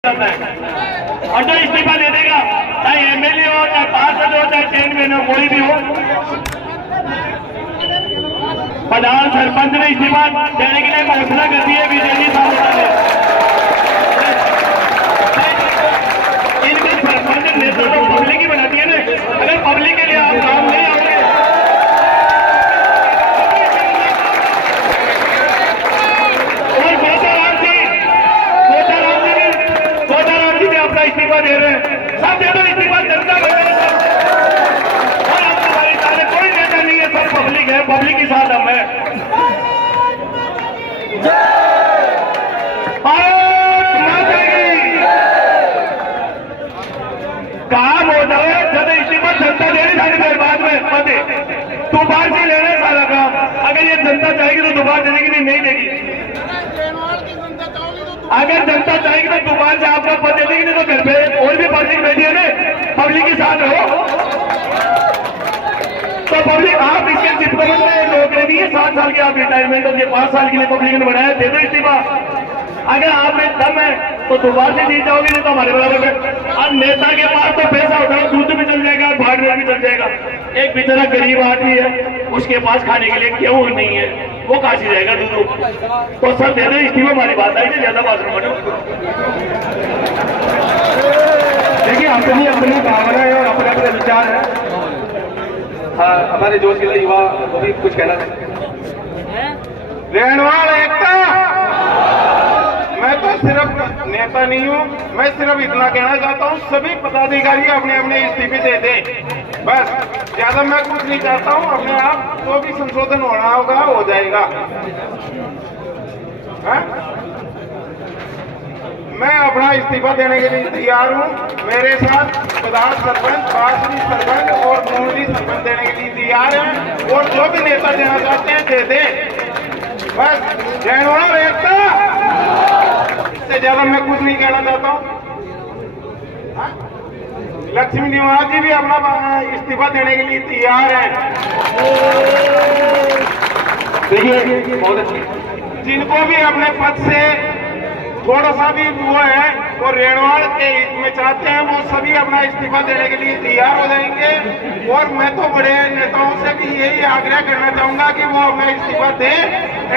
और जो इस्तीफा दे देगा, चाहे एमएलए हो, चाहे पार्षद हो, चाहे चेयरमैन हो, कोई भी हो, प्रधान सरपंच ने इस्तीफा देने के लिए घोषणा कर दी है बीजेपी सांसद ने। इनके सरपंच नेता तो पब्लिक ही बनाती है ना। अगर पब्लिक के लिए आप काम नहीं आओगे, इस्तीफा दे रहे हैं, सब दे दो इस्तीफा, जनता को दे दो। और अब हमारी सारे कोई नेता नहीं है, सब पब्लिक है, पब्लिक के साथ हम है। काम हो जाए जब इस्तीफा जनता दे रही सारी बर्बाद में पते दोबारा से ले रहे सारा काम। अगर ये जनता चाहेगी तो दोबारा देने नहीं देगी। अगर जनता चाहेगी तो दुकान से आपका पद दे देगी, नहीं तो घर पे और भी पब्लिक बैठी है ना, पब्लिक के साथ हो तो पब्लिक। आप इसके चिपकमन में नौकरी दी है, 7 साल की आप रिटायरमेंट होगी, 5 साल के लिए पब्लिक ने बनाया, दे दो इस्तीफा। अगर आप में दम है तो दोबारा से जीत जाओगे, नहीं तो हमारे बराबर में। अब नेता के पास तो पैसा उठाओ, दूध भी चल जाएगा, भाड़ भी चल जाएगा। एक बेचारा गरीब आदमी है, उसके पास खाने के लिए गेहूं नहीं है, वो कहां से जाएगा दूध? तो सब दे दो इस्तीफा। हमारी बात आई थी, ज्यादा बात बनो। देखिए, अपनी अपनी भावना है और अपने अपने विचार है। हाँ, हमारे जोशीला युवा को भी कुछ कहना है। रेणवाल एकता, मैं तो सिर्फ नेता नहीं हूं, मैं सिर्फ इतना कहना चाहता हूं, सभी पदाधिकारी अपने अपने इस्तीफे दे दें। बस, ज्यादा मैं कुछ नहीं चाहता हूं। अपने आप जो भी संशोधन होना होगा हो जाएगा। है? मैं अपना इस्तीफा देने के लिए तैयार हूं। मेरे साथ प्रधान सरपंच, पार्षद सरपंच और मुंडली सरपंच देने के लिए तैयार हैं, और जो भी नेता देना चाहते हैं दे दें। बस, रेणवाल एकता, इससे ज्यादा मैं कुछ नहीं कहना चाहता हूं। लक्ष्मी निवास जी भी अपना इस्तीफा देने के लिए तैयार हैं। देखिए, बहुत अच्छी, जिनको भी अपने पद से थोड़ा सा भी वो है, वो रेणवाल के हित में चाहते हैं, वो सभी अपना इस्तीफा देने के लिए तैयार हो जाएंगे। और मैं तो बड़े नेताओं से भी यही आग्रह करना चाहूंगा कि वो अपना इस्तीफा दें।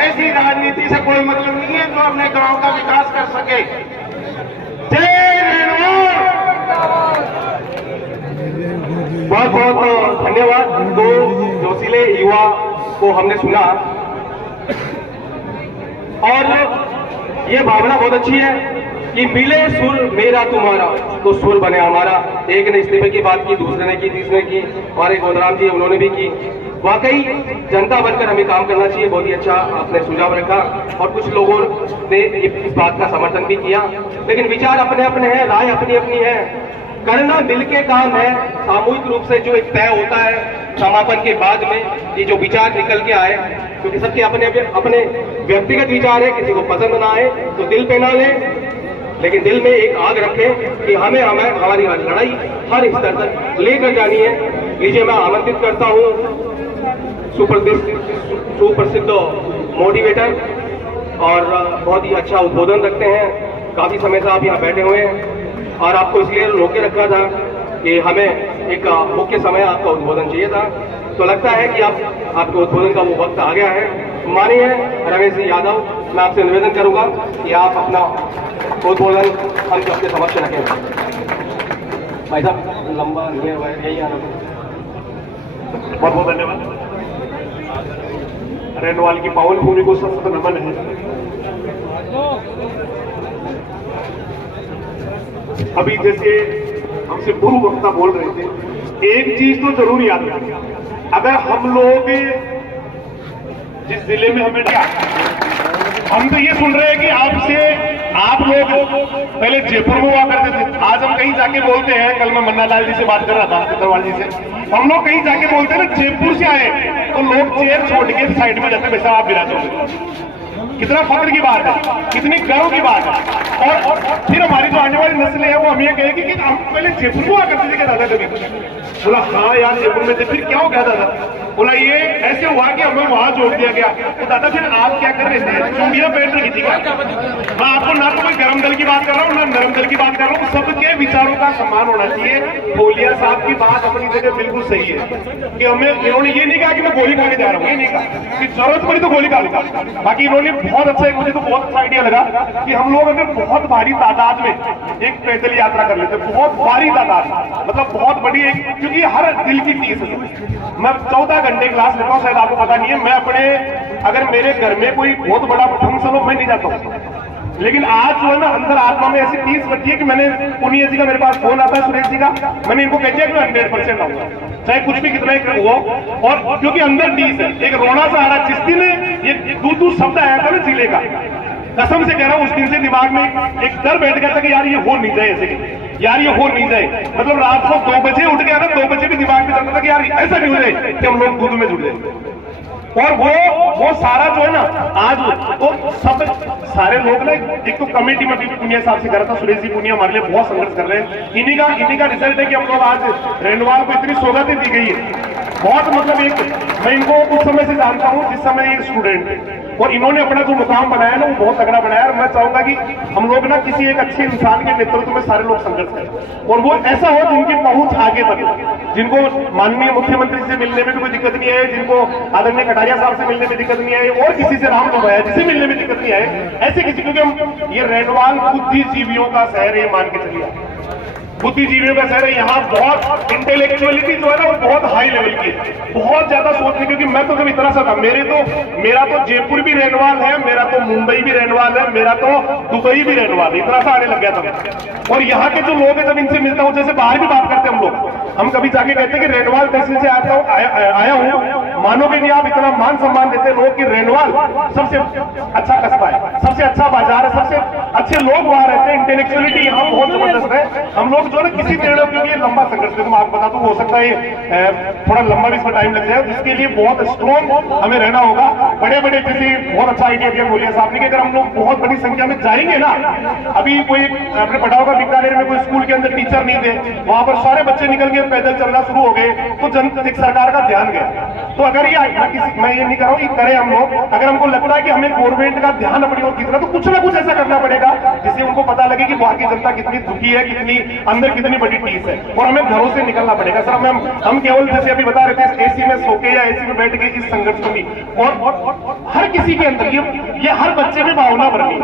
ऐसी राजनीति से कोई मतलब नहीं है जो अपने गांव का विकास कर सके। जय रेणवाल। बहुत बहुत धन्यवाद। दो जोशीले युवा को हमने सुना और ये भावना बहुत अच्छी है कि मिले सुर मेरा तुम्हारा तो सुर बने हमारा। एक ने इस्तीफे की बात की, दूसरे ने की, तीसरे की, हमारे गोदराम जी उन्होंने भी की। वाकई जनता बनकर हमें काम करना चाहिए। बहुत ही अच्छा आपने सुझाव रखा और कुछ लोगों ने इस बात का समर्थन भी किया। लेकिन विचार अपने अपने हैं, राय अपनी अपनी है, करना मिलके काम है। सामूहिक रूप से जो एक तय होता है समापन के बाद में, ये जो विचार निकल के आए, क्योंकि सबके अपने अपने व्यक्तिगत विचार है, किसी को पसंद ना आए तो दिल पे ना ले, लेकिन दिल में एक आग रखें कि हमें हमारी लड़ाई हर स्तर तक लेकर जानी है। लीजिए, मैं आमंत्रित करता हूँ सुप्रसिद्ध मोटिवेटर और बहुत ही अच्छा उद्बोधन रखते हैं। काफी समय से आप यहाँ बैठे हुए हैं और आपको इसलिए रोके रखा था कि हमें एक मुख्य समय आपका उद्बोधन चाहिए था। तो लगता है कि आपके उद्बोधन का वो वक्त आ गया है। माननीय रमेश जी यादव, मैं आपसे निवेदन करूंगा कि आप अपना उद्बोधन हम सबके समक्ष रखें। भाई साहब, लंबा नहीं है, यही आना। बहुत बहुत धन्यवाद। रेणवाल की पावन भूमि को सशक्त नमन है। अभी जैसे हमसे पूर्व वक्ता बोल रहे थे, एक चीज तो जरूर याद रखें, अगर हम लोग जिस जिले में हमें क्या, हम तो ये सुन रहे हैं कि आप लोग पहले जयपुर में हुआ करते थे, आज हम कहीं जाके बोलते हैं। कल मैं मन्ना लाल जी से बात कर रहा था, चित्रवाल जी से, हम लोग कहीं जाके बोलते हैं ना जयपुर से आए, तो लोग चेयर छोड़ के साइड में जाते, वैसा आप गिरा दो। कितना फख्र की बात है, कितनी गर्व की बात है। और फिर हमारी जो आने वाली नस्ल है वो हम ये कहेगी कि हम पहले जयपुर हुआ करते थे क्या दादा कभी? बोला हाँ यार जयपुर में थे, फिर क्या हो गया दादा? बोला ये ऐसे हुआ कि हमें वहां जोड़ दिया गया। तो दादा फिर आप क्या कर रहे थे? चूड़ियां पहन रही थी क्या? मैं आपको ना तो कोई गरम दल की बात कर रहा हूँ ना नरम दल की कर रहा हूँ, सबके विचारों का सम्मान होना चाहिए। ढोलिया साहब की बात अपनी जगह बिल्कुल सही है कि हमें, इन्होंने ये नहीं कहा कि मैं गोली खाने जा रहा हूँ, ये नहीं कहा कि जरूरत पड़ी तो गोली खा लूंगा। बाकी इन्होंने बहुत अच्छा, मुझे तो बहुत अच्छा आइडिया लगा कि हम लोग अगर बहुत भारी तादाद में एक पैदल यात्रा कर लेते, बहुत भारी तादाद, मतलब बहुत बड़ी एक, क्योंकि हर दिल की चीज है। मैं 14 घंटे क्लास लेता हूँ, शायद आपको पता नहीं है। मैं अपने, अगर मेरे घर में कोई बहुत बड़ा फंक्शन हो, मैं नहीं जाता हूँ, लेकिन आज जो है ना अंदर आत्मा में ऐसी चीज बची है कि मैंने पुनिया जी का, मेरे पास फोन आता है सुरेश जी का, मैंने इनको कह दिया कि मैं 100% आऊंगा, चाहे कुछ भी कितना ही हो। और क्योंकि अंदर चीज है, एक रोना सा आ रहा। जिस दिन ये दूध शब्द आया था ना जिले का, कसम से कह रहा हूँ, उस दिन से दिमाग में एक डर बैठ गया था कि यार ये हो नहीं जाए, ऐसे यार ये हो नहीं जाए। मतलब रात को 2 बजे उठ गया ना, 2 बजे भी दिमाग में चलता था कि यार ऐसा नहीं हो जाए कि हम लोग दूध में जुड़ जाए। और वो सारा जो है ना, आज तो सब सारे लोग ना, एक तो कमेटी में भी पुनिया साहब से करा था, सुरेश जी पुनिया हमारे लिए बहुत संघर्ष कर रहे हैं। इन्हीं का रिजल्ट है कि हम लोग आज रेणुवाल को इतनी सौगातें दी गई है। बहुत मतलब एक, मैं इनको उस समय से जानता हूँ जिस समय ये स्टूडेंट, और इन्होंने अपना जो मुकाम बनाया ना, वो बहुत तगड़ा बनाया। और मैं चाहूंगा कि हम लोग ना किसी एक अच्छे इंसान के नेतृत्व में सारे लोग संघर्ष करें, और वो ऐसा हो जिनकी पहुंच आगे तक, जिनको माननीय मुख्यमंत्री से मिलने में भी कोई दिक्कत नहीं है, जिनको आदरणीय कटारिया साहब से मिलने में दिक्कत नहीं है, और किसी से राम लोभाया जिसे मिलने में दिक्कत नहीं है, ऐसे किसी, क्योंकि हम ये रेणुवाल बुद्धिजीवियों का शहर है, मान के चलिए, बुद्धिजीवियों का शहर है। यहाँ बहुत इंटेलेक्चुअलिटी जो है ना, वो बहुत हाई लेवल की है, बहुत ज्यादा सोचने। क्योंकि मैं तो कभी इतना सा था, मेरा तो जयपुर भी रेणुवाल है, मेरा तो मुंबई भी रेणुवाल है, मेरा तो दुबई भी रेणुवाल है, इतना सा आने लग गया था। और यहाँ के जो लोग हैं, जब इनसे मिलता हूँ, जैसे बाहर भी बात करते हैं हम लोग, हम कभी जाके कहते हैं कि रेणुवाल तहसील से आया हूँ, मानोगे नहीं आप, इतना मान सम्मान देते हैं लोग कि रेणुवाल सबसे अच्छा कस्बा है, सबसे अच्छा बाजार है, सबसे अच्छे लोग वहां रहते हैं, इंटेलेक्चुअलिटी यहाँ बहुत जबरदस्त है। हम लोग जो है किसी निर्णय के लिए लंबा संघर्ष, मैं आपको बता दूं, हो सकता है थोड़ा लंबा भी इसमें टाइम लग जाए, जिसके लिए बहुत स्ट्रॉन्ग हमें रहना होगा। बड़े बड़े किसी, बहुत अच्छा आइडिया दिया ढोलिया साहब ने कि अगर हम लोग बहुत बड़ी संख्या में जाएंगे ना, अभी कोई अपने पटाव का बीकानेर में कोई स्कूल के अंदर टीचर नहीं थे, वहां पर सारे बच्चे निकल के पैदल चलना शुरू हो गए, तो एक सरकार का ध्यान गया। तो अगर ये, मैं ये नहीं कर रहा हूँ, ये करें हम लोग, अगर हमको लगता है कि हमें गवर्नमेंट का ध्यान अपनी ओर खींचना, तो कुछ ना कुछ ऐसा करना पड़ेगा जिससे उनको पता लगे कि वहां की जनता कितनी दुखी है, कितनी अंदर कितनी बड़ी टीस है, और हमें घरों से निकलना पड़ेगा। सर हम केवल जैसे अभी बता रहे थे, एसी में सो के या एसी में बैठ के इस संघर्ष को नहीं, और हर किसी के अंदर ये हर बच्चे में भावना भरनी,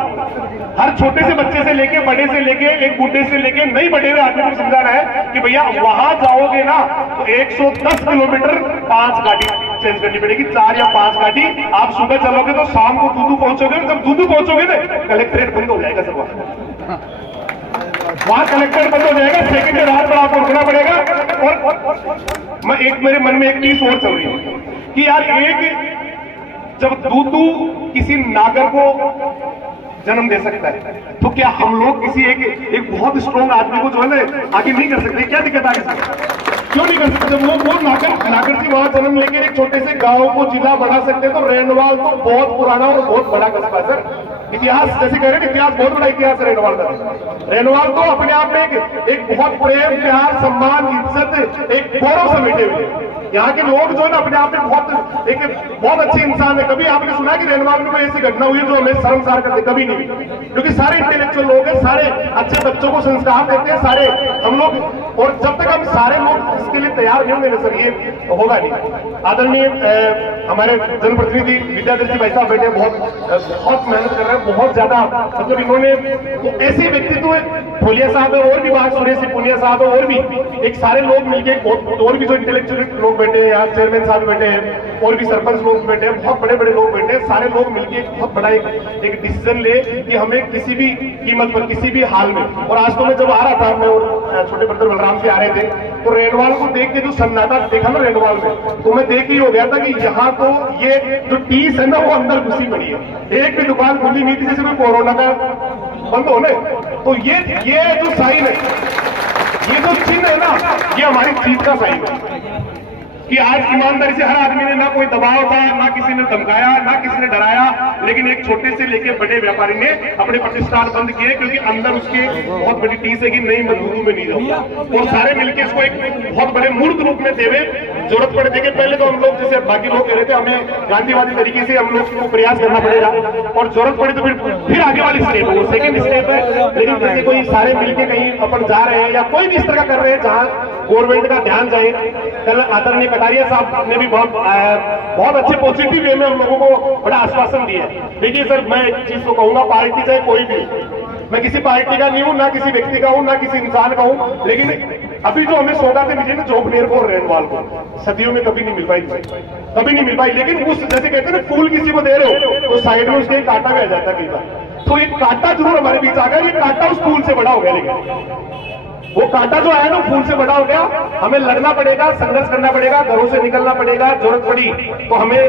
हर छोटे से बच्चे से लेके बड़े से लेके एक बूढ़े से लेके नई बड़े हुए आदमी को समझाना है कि भैया वहां जाओगे ना तो 110 किलोमीटर 5 गाड़ी चेंज करनी पड़ेगी, 4 या 5 गाड़ी। आप सुबह चलोगे तो शाम को दूधू पहुंचोगे, जब दूधू पहुंचोगे ना कलेक्ट्रेट बंद हो जाएगा, सब वहां कलेक्ट्रेट बंद हो जाएगा, सेकंड रात पर आपको रुकना पड़ेगा। और मैं एक, मेरे मन में एक चीज और चल रही है कि यार, एक जब दूधू किसी नागर को जन्म दे सकता है, तो क्या हम लोग किसी एक बहुत स्ट्रॉन्ग आदमी को जो है ना आगे नहीं कर सकते? क्या दिक्कत आ सकती, क्यों नहीं कर सकते? जब वो नागर जी वहां जन्म लेकर एक छोटे से गांव को जिला बना सकते हैं, तो रेणुवाल तो बहुत पुराना और बहुत बड़ा कस्बा है सर। इतिहास जैसे कह रहे हैं, इतिहास बहुत बड़ा इतिहास है रेणुवाल का। रेणुवाल तो अपने आप में एक बहुत प्रेम, प्यार, सम्मान, इज्जत, एक गौरव समेटे हुए हैं। यहाँ के लोग जो है ना अपने आप में बहुत अच्छे इंसान है। कभी आपने सुना कि रेणुवाल में कोई ऐसी घटना हुई जो हमें शर्मसार करते? कभी नहीं, क्योंकि सारे इंटेलेक्चुअल लोग हैं, सारे अच्छे बच्चों को संस्कार देते हैं, सारे हम लोग। और जब तक हम सारे लोग इसके लिए तैयार नहीं होंगे ना सर, ये होगा नहीं। आदरणीय हमारे जनप्रतिनिधि विद्याधर जी भाई साहब बैठे, बहुत मेहनत कर रहे हैं, बहुत ज्यादा, मतलब इन्होंने तो ऐसे व्यक्तित्व, ढोलिया साहब है, और भी बात सुरेश पुनिया साहब है, और भी एक सारे लोग मिलकर, और भी जो इंटेलेक्चुअल लोग बैठे हैं, यहाँ चेयरमैन साहब बैठे हैं, और भी सरपंच लोग बैठे हैं, बहुत बड़े बड़े लोग बैठे हैं, सारे लोग मिलकर बहुत बड़ा एक डिसीजन ले कि हमें किसी भी कीमत पर, किसी भी हाल में। और आज तो मैं जब आ रहा था, मैं और छोटे ब्रदर बलराम से आ रहे थे, तो रेणुवाल को देख के जो सन्नाटा देखा ना रेणुवाल में, तो मैं देख ही हो गया था कि यहाँ तो ये जो टीस है ना, वो अंदर घुसी पड़ी है। एक भी दुकान खुली नहीं थी, जैसे कोई कोरोना का बंद होने। तो ये जो साइन है, ये जो चिन्ह है ना, ये हमारी जीत का साइन है। कि आज ईमानदारी से हर आदमी ने, ना कोई दबाव था, ना किसी ने धमकाया, ना किसी ने डराया, लेकिन एक छोटे से लेके बड़े व्यापारी ने अपने प्रतिष्ठान बंद किए, क्योंकि अंदर उसके बहुत बड़ी टीस है कि नहीं मजदूरों में नहीं रहूंगा, और सारे मिलकर इसको एक बहुत बड़े मूर्त रूप में देवे जरूरत पड़े। देखिए पहले तो हम लोग जैसे बाकी लोग कह रहे थे हमें गांधीवादी तरीके से हम लोग को प्रयास करना पड़ेगा, और जरूरत पड़ी तो फिर आगे वाली स्टेप है, वो सेकंड स्टेप है। लेकिन जैसे कोई सारे मिलके कहीं अपन जा रहे हैं या कोई भी इस तरह का कर रहे हैं जहां गवर्नमेंट का ध्यान जाए, कल आदरणीय कटारिया साहब ने भी बहुत अच्छे पॉजिटिव वे में हम लोगों को बड़ा आश्वासन दिया है। देखिए सर, मैं एक चीज को कहूंगा, पार्टी चाहे कोई भी, मैं किसी पार्टी का नहीं हूं, ना किसी व्यक्ति का हूं, ना किसी इंसान का हूं, लेकिन अभी जो हमें सौगातें मिली ना जोबनेर को और रेणवाल को, सदियों में कभी नहीं मिल पाई, कभी नहीं मिल पाई। लेकिन उस जैसे कहते हैं ना, फूल किसी को दे रहे हो तो साइड में उसके एक कांटा भी आ जाता है कई बार, तो एक कांटा जरूर हमारे बीच आ गया। ये कांटा उस फूल से बड़ा हो गया, लेकिन वो कांटा जो आया ना फूल से बड़ा हो गया। हमें लड़ना पड़ेगा, संघर्ष करना पड़ेगा, घरों से निकलना पड़ेगा, जरूरत पड़ी तो हमें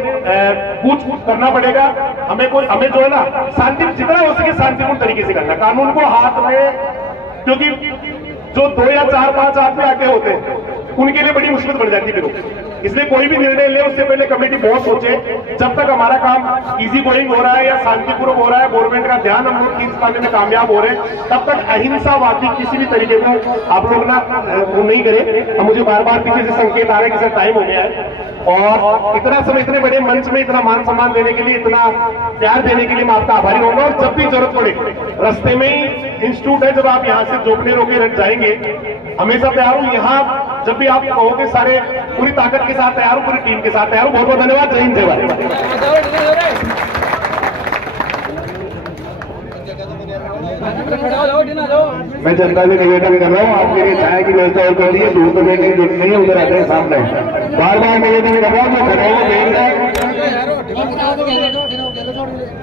कुछ करना पड़ेगा। हमें जो है ना शांति, जितना हो सके शांतिपूर्ण तरीके से करना, कानून को हाथ में, क्योंकि जो 2 या 4-5 आदमी आगे होते हैं उनके लिए बड़ी मुश्किल बढ़ जाती है फिर। इसलिए कोई भी निर्णय ले उससे पहले कमेटी बहुत सोचे। जब तक हमारा काम इजी गोइंग हो रहा है या शांतिपूर्वक हो रहा है, गवर्नमेंट का ध्यान हम लोग इस काम में कामयाब हो रहे हैं, तब तक अहिंसावादी किसी भी तरीके को आप लोग ना वो नहीं करें। अब मुझे बार बार पीछे से संकेत आ रहा है कि सर टाइम हो गया है, और इतना समय, इतने बड़े मंच में इतना मान सम्मान देने के लिए, इतना प्यार देने के लिए मैं आपका आभारी रहूंगा। और जब भी जरूरत पड़े, रास्ते में ही इंस्टीट्यूट है, जब आप यहाँ से जोबनेर होकर जाएंगे, हमेशा तैयार हूँ। यहाँ जब भी आप कहोगे सारे पूरी ताकत के साथ तैयार हूँ, पूरी टीम के साथ तैयार हूँ। बहुत बहुत धन्यवाद। जय हिंद, जय भारत। मैं जनता से निवेदन कर रहा हूँ, आपके लिए चाय की व्यवस्था और कर दी है, दूर तो बैठने की जरूरत नहीं है, उधर आते हैं सामने। बार बार निवेदन कर रहा हूँ, मैं खड़े हो बैठ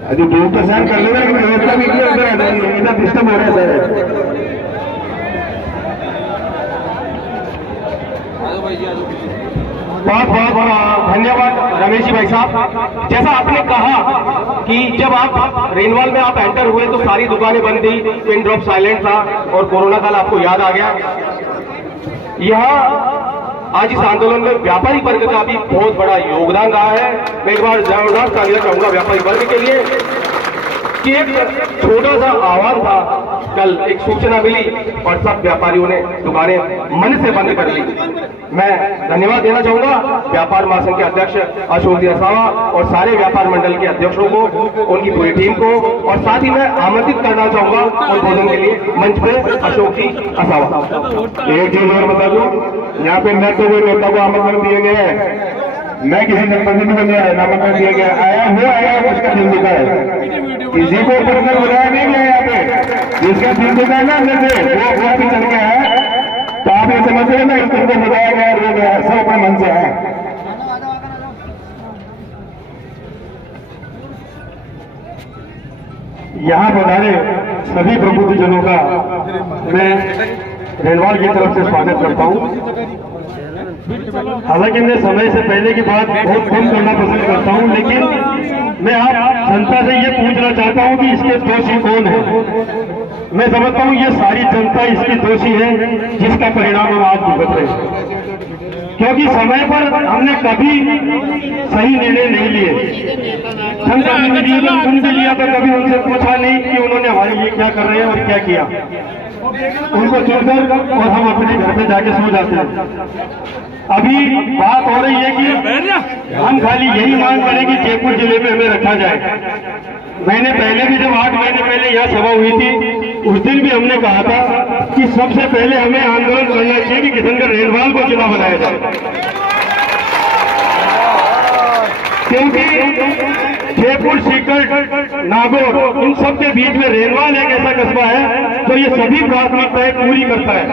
अभी दूर तो सर कर लेगा, लेकिन व्यवस्था भी की उधर आ जाएंगे, इधर डिस्टर्ब हो रहा है सर। बहुत बहुत धन्यवाद रमेश जी भाई साहब। जैसा आपने कहा कि जब आप रेनवाल में आप एंटर हुए तो सारी दुकानें बंद थी, पिन ड्रॉप साइलेंट था, और कोरोना काल आपको याद आ गया। यह आज इस आंदोलन में व्यापारी वर्ग का भी बहुत बड़ा योगदान रहा है। मैं एक बार जोरदार तालियां चाहूंगा व्यापारी वर्ग के लिए कि एक छोटा सा आह्वान था, कल एक सूचना मिली और सब व्यापारियों ने दुकानें मन से बंद कर ली। मैं धन्यवाद देना चाहूंगा व्यापार महासंघ के अध्यक्ष अशोक जी असावा और सारे व्यापार मंडल के अध्यक्षों को, उनकी पूरी टीम को, और साथ ही मैं आमंत्रित करना चाहूंगा उद्बोधन के लिए मंच पे अशोक जी असावा। एक चीज और बता दूं, यहाँ पे न तो कोई नेता को आमंत्रण दिए गए हैं, न किसी जनप्रतिनिधि को आमंत्रण दिया गया। आया उसका दिल दिखा है, किसी को पर्सनल बुलाया नहीं गया। यहाँ पे जिसका दिल दिखा है ना अंदर से, वो भी चल गया है। तो आप ये समझ रहे ना, इसको बताया गया, रो गया, सब अपने मन से है। यहाँ पधारे सभी प्रबुद्धजनों का मैं रेणवाल की तरफ से स्वागत करता हूँ। हालांकि मैं समय से पहले की बात बहुत कम करना पसंद करता हूं, लेकिन मैं आप जनता से ये पूछना चाहता हूं कि इसके दोषी कौन है। मैं समझता हूं ये सारी जनता इसकी दोषी है, जिसका परिणाम हम आज भुगत रहे हैं। क्योंकि समय पर हमने कभी सही निर्णय नहीं लिए। जनप्रतिनिधियों ने उन भी लिया तो कभी उनसे पूछा नहीं कि उन्होंने हमारे लिए क्या कर रहे हैं और क्या किया। उनको चुनकर और हम अपने घर पे जाके सो जाते हैं। अभी बात हो रही है कि हम खाली यही मांग करें कि जयपुर जिले में हमें रखा जाए। मैंने पहले भी जब 8 महीने पहले यहाँ सभा हुई थी, उस दिन भी हमने कहा था कि सबसे पहले हमें आंदोलन करना चाहिए कि किशनगढ़ रेणवाल को जिला बनाया जाए, क्योंकि जयपुर, सीकर, नागौर, इन सब के बीच में रेणवाल एक ऐसा कस्बा है जो ये सभी प्राथमिकताएं पूरी करता है।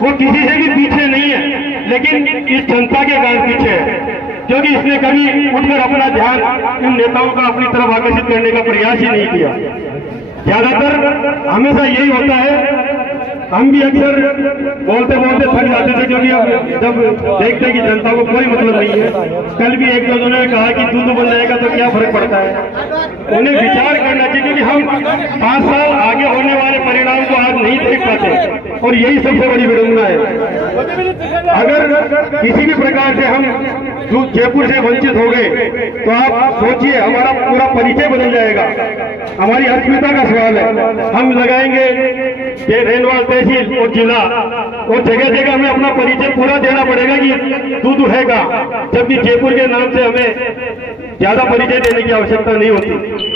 वो किसी से भी पीछे नहीं है, लेकिन इस जनता के कारण पीछे है, क्योंकि इसने कभी उठकर अपना ध्यान इन नेताओं का अपनी तरफ आकर्षित करने का प्रयास ही नहीं किया। ज्यादातर हमेशा यही होता है, हम भी अक्सर बोलते बोलते थक जाते थे, क्योंकि जब देखते हैं कि जनता को कोई मतलब नहीं है। कल भी एक दो ने कहा कि दूध बन जाएगा तो क्या फर्क पड़ता है। उन्हें विचार करना चाहिए, क्योंकि हम 5 साल आगे होने वाले परिणाम को आज नहीं देख पाते, और यही सबसे बड़ी विडंबना है। अगर किसी भी प्रकार से हम जो जयपुर से वंचित हो गए तो आप सोचिए हमारा पूरा परिचय बदल जाएगा, हमारी अस्मिता का सवाल है। हम लगाएंगे रेनवाल तहसील और जिला और जगह जगह हमें अपना परिचय पूरा देना पड़ेगा कि दूध है का, जबकि जयपुर के नाम से हमें ज्यादा परिचय देने की आवश्यकता नहीं होती।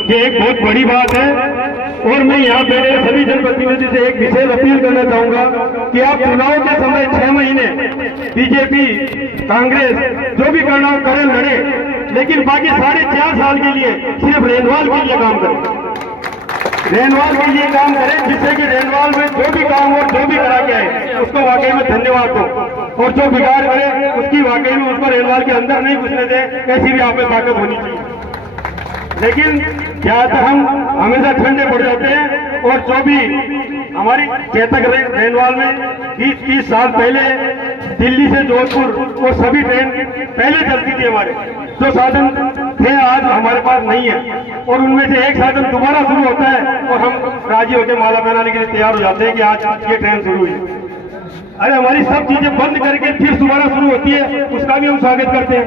ये एक बहुत बड़ी बात है। और मैं यहाँ बैठे सभी जनप्रतिनिधि से एक विशेष अपील करना चाहूंगा कि आप चुनाव के समय 6 महीने बीजेपी कांग्रेस जो भी करना हो करें, लड़े, लेकिन बाकी 4.5 साल के लिए सिर्फ रेनवाल के लिए काम करें, रेनवाल के लिए काम करें, जिससे कि रेनवाल में जो भी काम हो, जो भी करा के आए उसको वाकई में धन्यवाद दो, और जो बिगाड़ करे उसकी वाकई में उसको रेनवाल के अंदर नहीं घुसने दे। ऐसी भी आप में ताकत होनी चाहिए। लेकिन ज्यादातर हम हमेशा ठंडे पड़ जाते हैं, और जो भी हमारी चेतक रेनवाल में 20-30 साल पहले दिल्ली से जोधपुर वो सभी ट्रेन पहले चलती थी, हमारे जो साधन थे आज हमारे पास नहीं है, और उनमें से एक साधन दोबारा शुरू होता है और हम राजी होकर माला पहनाने के लिए तैयार हो जाते हैं कि आज ये ट्रेन शुरू हुई। अरे हमारी सब चीजें बंद करके फिर दोबारा शुरू होती है, उसका भी हम स्वागत करते हैं।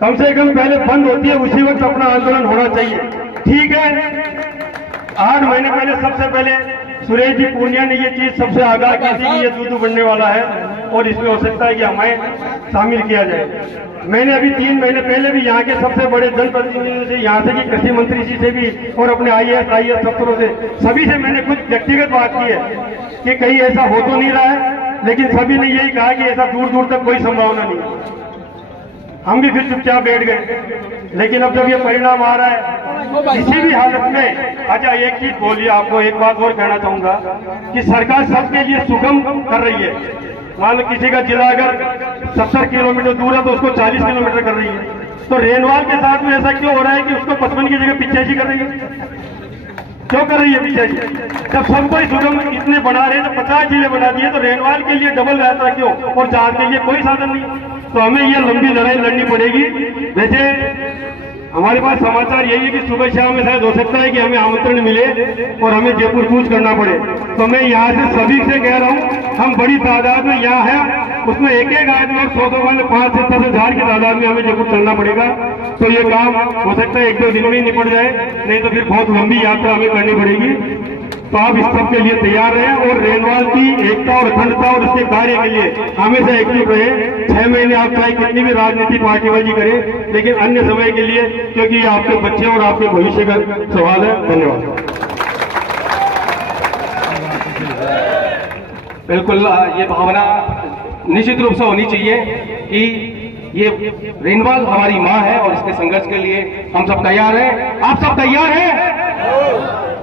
कम से कम पहले बंद होती है उसी वक्त अपना आंदोलन होना चाहिए। ठीक है, 8 महीने पहले सबसे पहले सुरेश जी पूर्णिया ने ये चीज सबसे आगाह की थी कि ये दूध बनने वाला है और इसमें हो सकता है कि हमें शामिल किया जाए। मैंने अभी 3 महीने पहले भी यहाँ के सबसे बड़े जनप्रतिनिधियों से, यहाँ से कि कृषि मंत्री जी से भी और अपने IAS अफसरों से, सभी से मैंने कुछ व्यक्तिगत बात की है कि कहीं ऐसा हो तो नहीं रहा है, लेकिन सभी ने यही कहा कि ऐसा दूर दूर तक कोई संभावना नहीं है। हम भी फिर चुपचाप बैठ गए। लेकिन अब जब ये परिणाम आ रहा है किसी भी हालत में, अच्छा एक चीज बोलिए, आपको एक बात और कहना चाहूंगा कि सरकार सबके लिए सुगम कर रही है। मान लो किसी का जिला अगर 70 किलोमीटर दूर है तो उसको 40 किलोमीटर कर रही है, तो रेनवाल के साथ में ऐसा क्यों हो रहा है कि उसको 55 की जगह 85 कर रही है? क्यों कर रही है 85? जब सबको सुगम इतने बना रहे हैं तो 50 जिले बना दिए, तो रेनवाल के लिए डबल यात्रा क्यों और जहाज के लिए कोई साधन नहीं? तो हमें ये लंबी लड़ाई लड़नी पड़ेगी। वैसे हमारे पास समाचार यही है कि सुबह शाम में शायद हो सकता है कि हमें आमंत्रण मिले और हमें जयपुर कूच करना पड़े। तो मैं यहाँ से सभी से कह रहा हूँ, हम बड़ी तादाद में यहाँ है, उसमें एक आदमी और 100 वाले 5 से 10 हजार की तादाद में हमें जयपुर चलना पड़ेगा। तो ये काम हो सकता है 1-2 दिन में ही निपट जाए, नहीं तो फिर बहुत लंबी यात्रा हमें करनी पड़ेगी। तो आप इस सब के लिए तैयार रहें और रेनवाल की एकता और अखंडता और उसके कार्य के लिए हमेशा एक्टिव रहे। 6 महीने आप चाहे कितनी भी राजनीतिक पार्टीबाजी करें, लेकिन अन्य समय के लिए, क्योंकि ये आपके बच्चे और आपके भविष्य का सवाल है। धन्यवाद। बिल्कुल, ये भावना निश्चित रूप से होनी चाहिए कि ये रेनवाल हमारी माँ है और इसके संघर्ष के लिए हम सब तैयार हैं। आप सब तैयार हैं?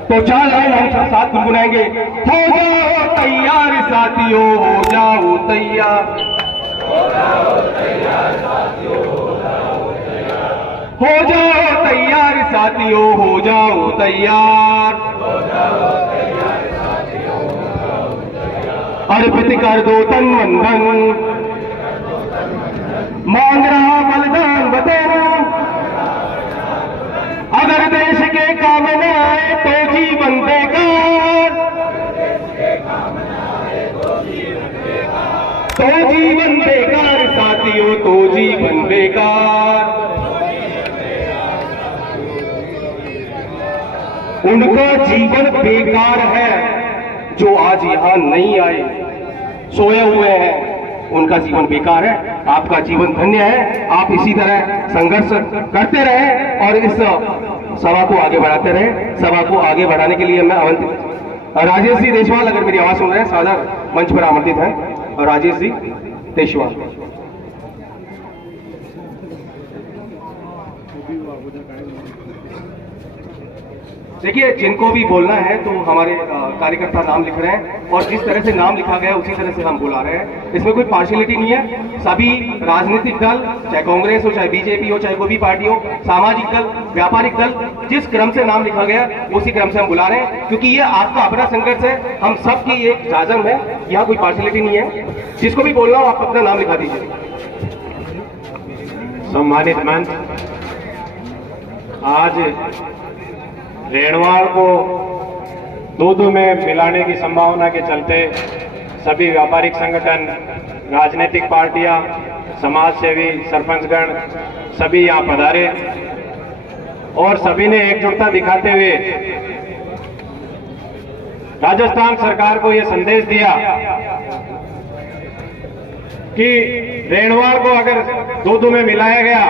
तो 4 लाइन हम सब साथ गुनगुनाएंगे। हो जाओ तैयार साथियों, हो जाओ तैयार, हो जाओ तैयार साथियों, हो जाओ तैयार, हो जाओ तैयार साथियों, हो जाओ तैयार, हो जाओ तैयार साथियों, हो जाओ तैयार। अर्पित कर दो तन मन धन, मांग रहा बलिदान बतेरा, अगर देश के काम न आए तो जीवन बेकार, तो जीवन बेकार साथियों, तो जीवन बेकार। उनका जीवन बेकार है जो आज यहाँ नहीं आए, सोए हुए हैं, उनका जीवन बेकार है। आपका जीवन धन्य है। आप इसी तरह संघर्ष करते रहें और इस सभा को आगे बढ़ाते रहें। सभा को आगे बढ़ाने के लिए मैं आमंत्रित राजेश जी देशवाल, अगर मेरी आवाज सुन रहे हैं, सादर मंच पर आमंत्रित हैं राजेश जी देशवाल। देखिए, जिनको भी बोलना है तो हमारे कार्यकर्ता नाम लिख रहे हैं और जिस तरह से नाम लिखा गया उसी तरह से हम बुला रहे हैं। इसमें कोई पार्शियलिटी नहीं है। सभी राजनीतिक दल, चाहे कांग्रेस हो, चाहे बीजेपी हो, चाहे कोई भी पार्टी हो, सामाजिक दल, व्यापारिक दल, जिस क्रम से नाम लिखा गया उसी क्रम से हम बुला रहे हैं, क्योंकि ये आपका अपना संघर्ष है, हम सबकी एक साझन है, यहाँ कोई पार्शियलिटी नहीं है। जिसको भी बोलना हो आप अपना नाम लिखा दीजिए। सम्मानित मंच, आज रेणवाल को दूध में मिलाने की संभावना के चलते सभी व्यापारिक संगठन, राजनीतिक पार्टियां, समाज सेवी, सरपंचगण सभी यहाँ पधारे और सभी ने एकजुटता दिखाते हुए राजस्थान सरकार को यह संदेश दिया कि रेणवाल को अगर दूध में मिलाया गया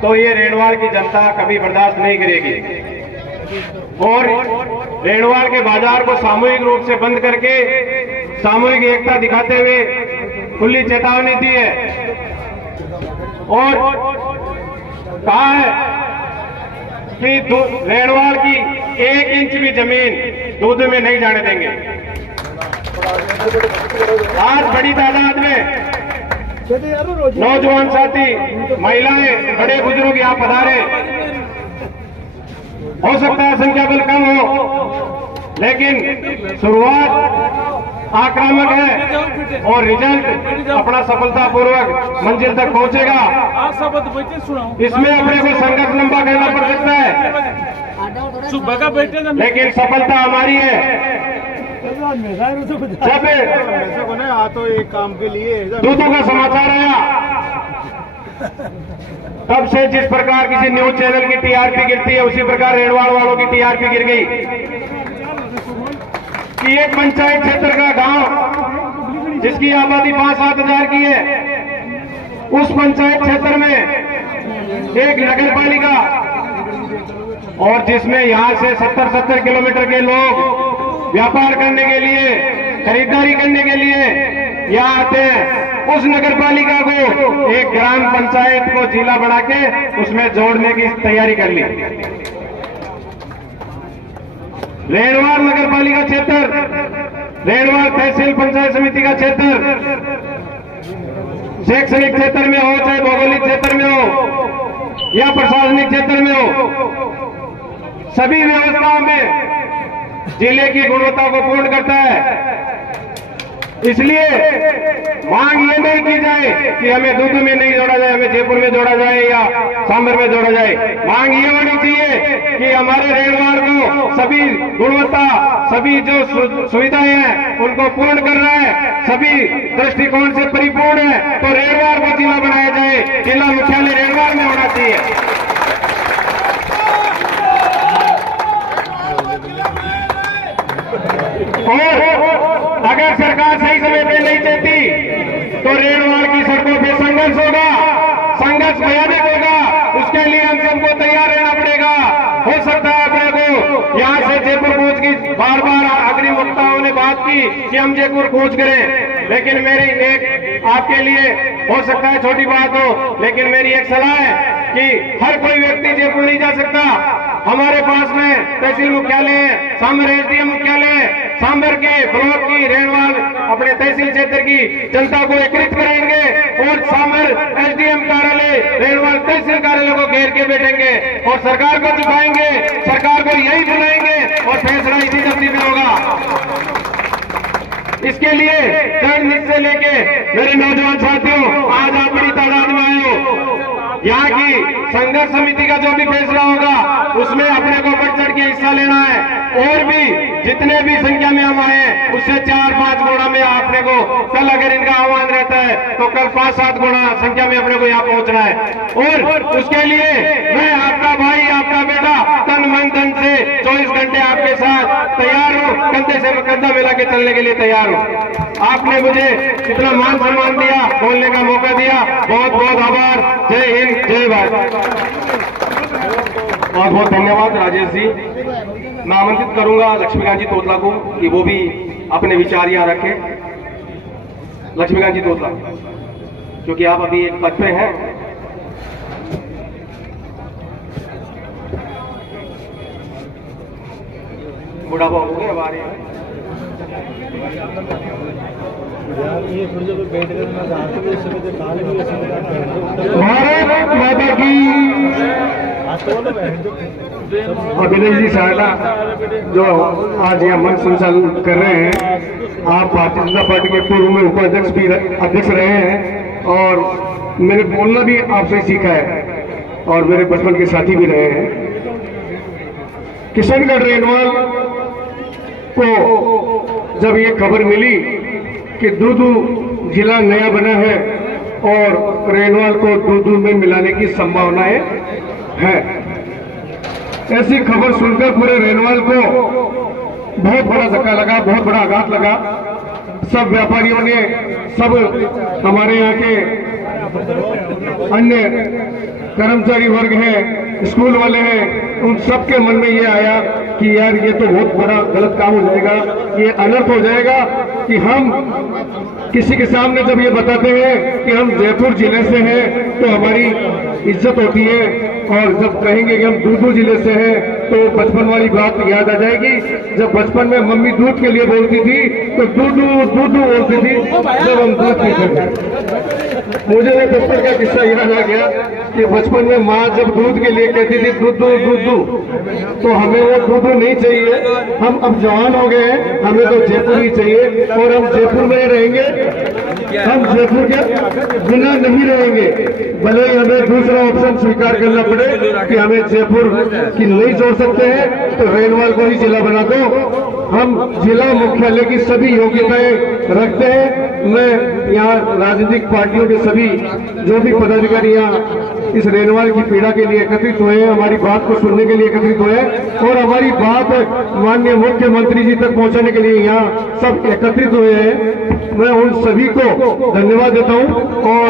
तो ये रेणवाल की जनता कभी बर्दाश्त नहीं करेगी और रेणवाल के बाजार को सामूहिक रूप से बंद करके सामूहिक एकता दिखाते हुए खुली चेतावनी दी है और कहा है कि रेणवाल की 1 इंच भी जमीन दूध में नहीं जाने देंगे। आज बड़ी तादाद में नौजवान साथी, महिलाएं, बड़े बुजुर्ग यहाँ पधारे। हो सकता है संख्या बल कम हो, लेकिन शुरुआत आक्रामक है और रिजल्ट अपना सफलतापूर्वक मंजिल तक पहुंचेगा। इसमें अपने को संघर्ष लंबा करना पड़ सकता है, लेकिन सफलता हमारी है। जब तो एक काम के लिए दूधों का समाचार आया, तब से जिस प्रकार किसी न्यूज चैनल की टीआरपी गिरती है, उसी प्रकार रेणवाल वालों की टीआरपी गिर गई कि एक पंचायत क्षेत्र का गांव जिसकी आबादी 5-7 हजार की है, उस पंचायत क्षेत्र में एक नगर पालिका और जिसमें यहां से 70-70 किलोमीटर के लोग व्यापार करने के लिए, खरीदारी करने के लिए यहाँ आते हैं, उस नगर पालिका को एक ग्राम पंचायत को जिला बना के उसमें जोड़ने की तैयारी कर ली। रेणवाल नगर पालिका क्षेत्र, रेणवाल तहसील पंचायत समिति का क्षेत्र, शैक्षणिक क्षेत्र में हो चाहे भौगोलिक क्षेत्र में हो या प्रशासनिक क्षेत्र में हो, सभी व्यवस्थाओं में जिले की गुणवत्ता को पूर्ण करता है। इसलिए मांग ये नहीं की जाए कि हमें दूध में नहीं जोड़ा जाए, हमें जयपुर में जोड़ा जाए या सांभर में जोड़ा जाए। मांग ये होनी चाहिए कि हमारे रेणवाल को सभी गुणवत्ता, सभी जो सुविधाएं हैं उनको पूर्ण कर रहा है, सभी दृष्टिकोण से परिपूर्ण है, तो रेणवाल को जिला बनाया जाए। जिला मुख्यालय रेणवाल में होना चाहिए। और अगर सरकार सही समय पे नहीं देती तो रेणवाल की सड़कों पे संघर्ष होगा, संघर्ष भयानक होगा। उसके लिए हम सबको तैयार रहना पड़ेगा। हो सकता है अपने को यहाँ से जयपुर कूच की बार बार अग्रिम वक्ताओं ने बात की कि हम जयपुर कूच करें, लेकिन मेरी एक आपके लिए हो सकता है छोटी बात हो, लेकिन मेरी एक सलाह है कि हर कोई व्यक्ति जयपुर नहीं जा सकता। हमारे पास में तहसील मुख्यालय है, सांभर एसडीएम मुख्यालय है, सांभर के ब्लॉक की रेणवाल अपने तहसील क्षेत्र की जनता को एकत्रित करेंगे और सांभर एसडीएम कार्यालय, रेणवाल तहसील कार्यालय को घेर के बैठेंगे और सरकार को झुकाएंगे, सरकार को यही बुलाएंगे और फैसला इसी धरती में होगा। इसके लिए दृढ़ निश्चय लेके मेरे नौजवान साथियों, आज आप बड़ी तादाद में आए हो। यहाँ की संघर्ष समिति का जो भी फैसला होगा उसमें अपने को बढ़ चढ़ के हिस्सा लेना है और भी जितने भी संख्या में हम आए उससे 4-5 गुना में अपने को, कल अगर इनका आह्वान रहता है तो कल 5-7 गुना संख्या में अपने को यहाँ पहुंचना है। और उसके लिए मैं आपका भाई, आपका बेटा तन मन धन से 24 घंटे आपके साथ तैयार हूँ, कंधे से कंधा मिला के चलने के लिए तैयार हूँ। आपने मुझे इतना मान सम्मान दिया, बोलने का मौका दिया, बहुत बहुत आभार। जय हिंद, जय भारत। बहुत बहुत धन्यवाद राजेश जी। मैं आमंत्रित करूंगा लक्ष्मीकांत जी तोतला को कि वो भी अपने विचार यहाँ रखें। लक्ष्मीकांत जी तोतला, क्योंकि आप अभी एक पद पे हैं। बुढ़ापा हो गया हमारे भारत माता की। अभिनय जी साहला जो आज यहाँ मंच संचालन कर रहे हैं, आप भारतीय जनता पार्टी के पूर्व में उपाध्यक्ष भी अध्यक्ष रहे हैं और मैंने बोलना भी आपसे सीखा है और मेरे बचपन के साथी भी रहे हैं। किशनगढ़ रेणवाल को जब ये खबर मिली कि दूदू जिला नया बना है और रेनवाल को दूदू में मिलाने की संभावनाएं है। ऐसी खबर सुनकर पूरे रेनवाल को बहुत बड़ा धक्का लगा, बहुत बड़ा आघात लगा। सब व्यापारियों ने, सब हमारे यहाँ के अन्य कर्मचारी वर्ग हैं, स्कूल वाले हैं, उन सबके मन में ये आया कि यार ये तो बहुत बड़ा गलत काम हो जाएगा, ये अनर्थ हो जाएगा कि हम किसी के सामने जब ये बताते हैं कि हम जयपुर जिले से हैं तो हमारी इज्जत होती है, और जब कहेंगे कि हम दूदू जिले से हैं तो बचपन वाली बात याद आ जाएगी। जब बचपन में मम्मी दूध के लिए बोलती थी तो दूदू दूदू बोलती थी जब हम दूध पीते थे। मुझे वो बचपन का किस्सा याद आ गया कि बचपन में माँ जब दूध के लिए कहती थी दूदू दूदू, तो हमें वो दूदू नहीं चाहिए। हम अब जवान हो गए हैं, हमें तो जयपुर ही चाहिए, और हम जयपुर में रहेंगे, हम जयपुर के बिना नहीं रहेंगे। भले ही हमें दूसरा ऑप्शन स्वीकार करना पड़े कि हमें जयपुर की नहीं जोड़ सकते हैं तो रेनवाल को ही जिला बना दो। हम जिला मुख्यालय की सभी योग्यताएं रखते हैं। मैं यहाँ राजनीतिक पार्टियों के सभी जो भी पदाधिकारी यहाँ इस रेनवाल की पीड़ा के लिए एकत्रित हुए हैं, हमारी बात को सुनने के लिए एकत्रित हुए हैं और हमारी बात माननीय मुख्यमंत्री जी तक पहुंचाने के लिए यहाँ सब एकत्रित हुए हैं, मैं उन सभी को धन्यवाद देता हूँ। और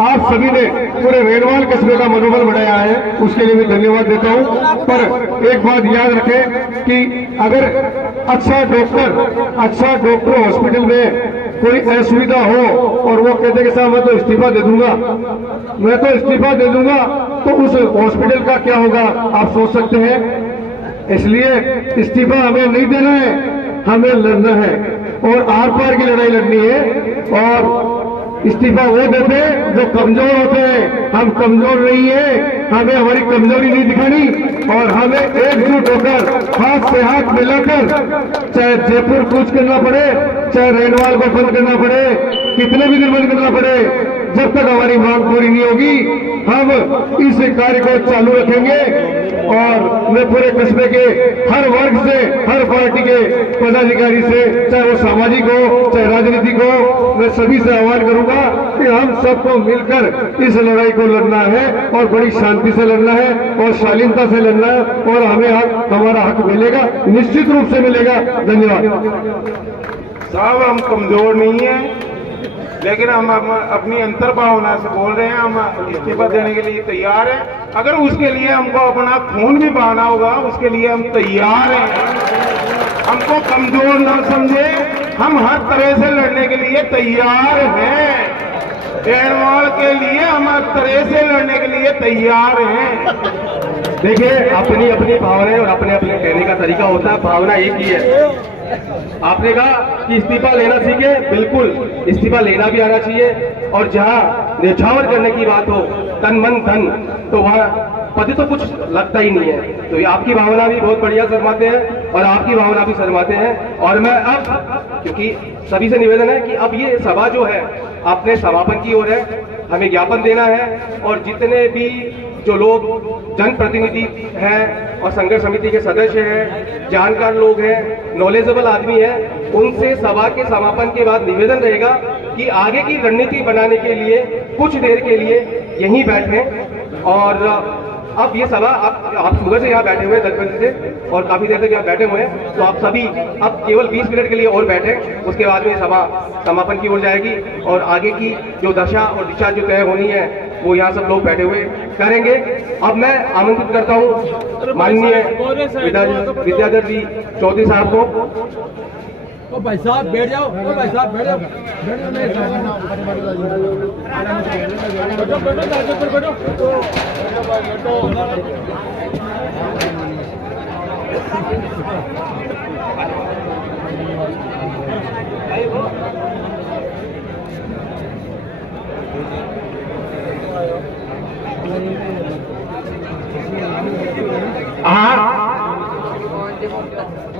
आप सभी ने पूरे रेनवाल कस्बे का मनोबल बढ़ाया है, उसके लिए भी धन्यवाद देता हूँ। पर एक बात याद रखें कि अगर अच्छा डॉक्टर हॉस्पिटल में कोई असुविधा हो और वो कहते कि साहब मैं तो इस्तीफा दे दूंगा, तो उस हॉस्पिटल का क्या होगा आप सोच सकते हैं। इसलिए इस्तीफा हमें नहीं देना है, हमें लड़ना है और आर पार की लड़ाई लड़नी है। और इस्तीफा वो देते हैं जो कमजोर होते हैं, हम कमजोर नहीं है, हमें हमारी कमजोरी नहीं दिखानी और हमें एकजुट होकर हाथ से हाथ मिलाकर चाहे जयपुर कूच करना पड़े, चाहे रेनवाल को बंद करना पड़े, कितने भी दिन बंद करना पड़े, जब तक हमारी मांग पूरी नहीं होगी हम इस कार्य को चालू रखेंगे। और मैं पूरे कस्बे के हर वर्ग से, हर पार्टी के पदाधिकारी से, चाहे वो सामाजिक हो चाहे राजनीतिक हो, मैं सभी से आह्वान करूंगा कि हम सबको मिलकर इस लड़ाई को लड़ना है और बड़ी शांति से लड़ना है और शालीनता से लड़ना है और हमें हमारा हक मिलेगा, निश्चित रूप से मिलेगा। धन्यवाद साहब। हम कमजोर नहीं है, लेकिन हम अपनी अंतर भावना से बोल रहे हैं, हम इस्तीफा देने के लिए तैयार हैं। अगर उसके लिए हमको अपना खून भी बहाना होगा, उसके लिए हम तैयार हैं। हमको कमजोर ना समझे, हम हर तरह से लड़ने के लिए तैयार हैं। रेनवाल के लिए हम हर तरह से लड़ने के लिए तैयार हैं। देखिए, अपनी अपनी भावनाएं और अपने अपने कहने का तरीका होता है, भावना एक ही है। आपने कहा कि इस्तीफा लेना सीखे, बिल्कुल इस्तीफा लेना भी आना चाहिए और जहां न्यौछावर करने की बात हो तन मन धन, तो वहां पति तो कुछ लगता ही नहीं है। तो ये आपकी भावना भी बहुत बढ़िया शर्माते हैं और आपकी भावना भी शर्माते हैं। और मैं अब, क्योंकि सभी से निवेदन है कि अब ये सभा जो है अपने समापन की ओर है, हमें ज्ञापन देना है और जितने भी जो लोग जनप्रतिनिधि हैं और संघर्ष समिति के सदस्य हैं, जानकार लोग हैं, नॉलेजेबल आदमी हैं, उनसे सभा के समापन के बाद निवेदन रहेगा कि आगे की रणनीति बनाने के लिए कुछ देर के लिए यहीं बैठें। और अब ये सभा आप सुबह से यहाँ बैठे हुए 10 बजे से और काफी देर तक यहाँ बैठे हुए हैं, तो आप सभी अब केवल 20 मिनट के लिए और बैठे, उसके बाद में सभा समापन की ओर जाएगी और आगे की जो दशा और दिशा जो तय होनी है वो यहाँ सब लोग बैठे हुए करेंगे। अब मैं आमंत्रित करता हूँ माननीय विद्याधर जी चौधरी साहब को। ओ भाई साहब बैठ जाओ, ओ भाई साहब बैठ जाओ,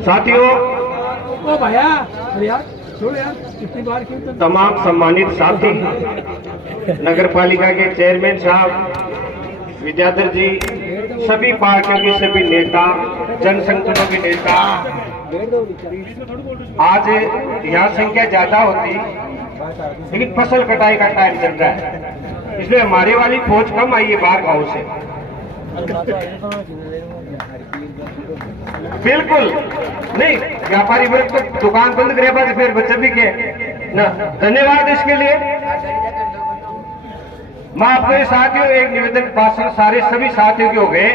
साथियों, ओ भैया यार छोड़ यार, कितनी बार क्यों तमाम सम्मानित साथी, नगर पालिका के चेयरमैन साहब, विद्याधर जी, सभी पार्टियों के सभी नेता, जनसंगठनों के नेता, आज यहाँ संख्या ज्यादा होती, लेकिन फसल कटाई का टाइम चल रहा है, इसलिए हमारी वाली फौज कम आई है बाहर गाँव से। बिल्कुल नहीं, व्यापारी वर्ग तो दुकान बंद करे बाद फिर बच्चे भी के ना। धन्यवाद इसके लिए। मैं आपके साथियों एक निवेदन भाषण सारे सभी साथियों के हो गए,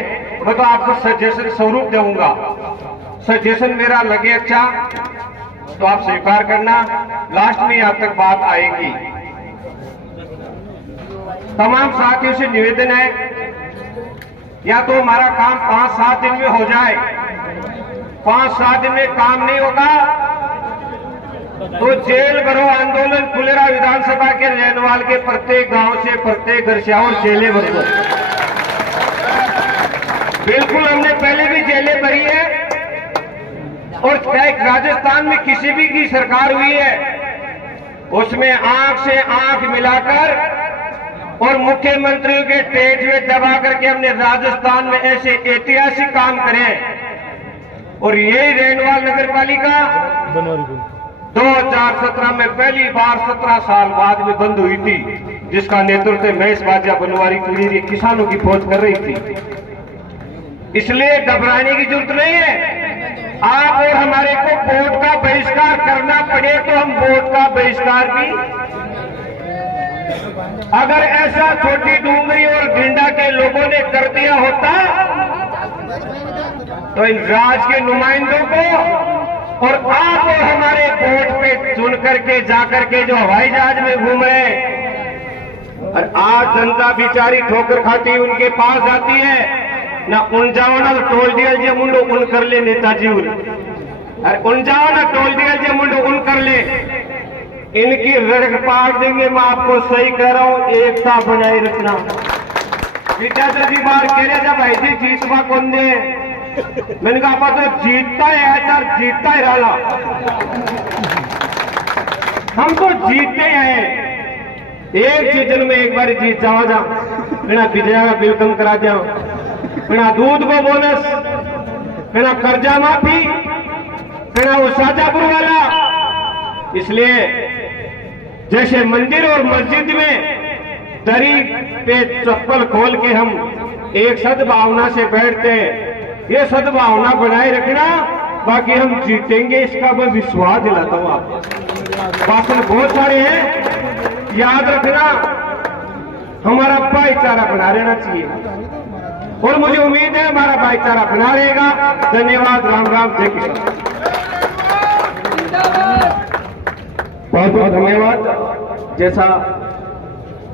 मैं तो आपको सजेशन स्वरूप दूंगा। सजेशन मेरा लगे अच्छा तो आप स्वीकार करना, लास्ट में यहाँ तक बात आएगी। तमाम साथियों से निवेदन है, या तो हमारा काम 5-7 दिन में हो जाए, 5-7 दिन में काम नहीं होगा तो जेल भरो आंदोलन फुलेरा विधानसभा के रेनवाल के प्रत्येक गांव से प्रत्येक घर से और जेलें भर दो। बिल्कुल, हमने पहले भी जेलें भरी है, और क्या राजस्थान में किसी भी की सरकार हुई है उसमें आंख से आंख मिलाकर और मुख्यमंत्रियों के पेट में दबा करके हमने राजस्थान में ऐसे ऐतिहासिक काम करे। और यही रेनवाल नगर पालिका 2017 में पहली बार 17 साल बाद में बंद हुई थी, जिसका नेतृत्व महेश बाजा बनवारी कुड़ी किसानों की फौज कर रही थी। इसलिए घबराने की जरूरत नहीं है। आप और हमारे को वोट का बहिष्कार करना पड़े तो हम वोट का बहिष्कार भी, अगर ऐसा छोटी डूंगरी और गिंडा के लोगों ने कर दिया होता तो इन राज के नुमाइंदों को और आप और हमारे वोट पे चुन करके जाकर के जो हवाई जहाज में घूम रहे, और आज जनता बिचारी ठोकर खाती उनके पास जाती है ना, उन जाओ ना टोल दिया जे मुंडो उन कर ले नेताजी उन, और उन जाओ ना टोल दिया जे मुंडो उन कर ले। इनकी रड़क पाट देंगे। मैं आपको सही कह रहा हूं, एकता बनाए रखना। विचार जी बार कह रहे जब भाई जी जीतवा कौन दे, मैंने कहा आप तो जीतता है चार जीतता ही रहा, हम तो जीतते हैं। एक सीजन में एक बार जीत जाओ जा, बिना विजया का बिल कम करा दिया, बिना दूध को बोनस, बिना कर्जा माफी, बिना वो शाजापुर वाला। इसलिए जैसे मंदिर और मस्जिद में दरी पे चप्पल खोल के हम एक सद्भावना से बैठते हैं, ये सद्भावना बनाए रखना, बाकी हम जीतेंगे इसका मैं विश्वास दिलाता हूं आपको। भाषण बहुत सारे हैं, याद रखना हमारा भाईचारा बना रहना चाहिए, और मुझे उम्मीद है हमारा भाईचारा बना रहेगा। धन्यवाद। राम राम, जय किसान। बहुत बहुत धन्यवाद। जैसा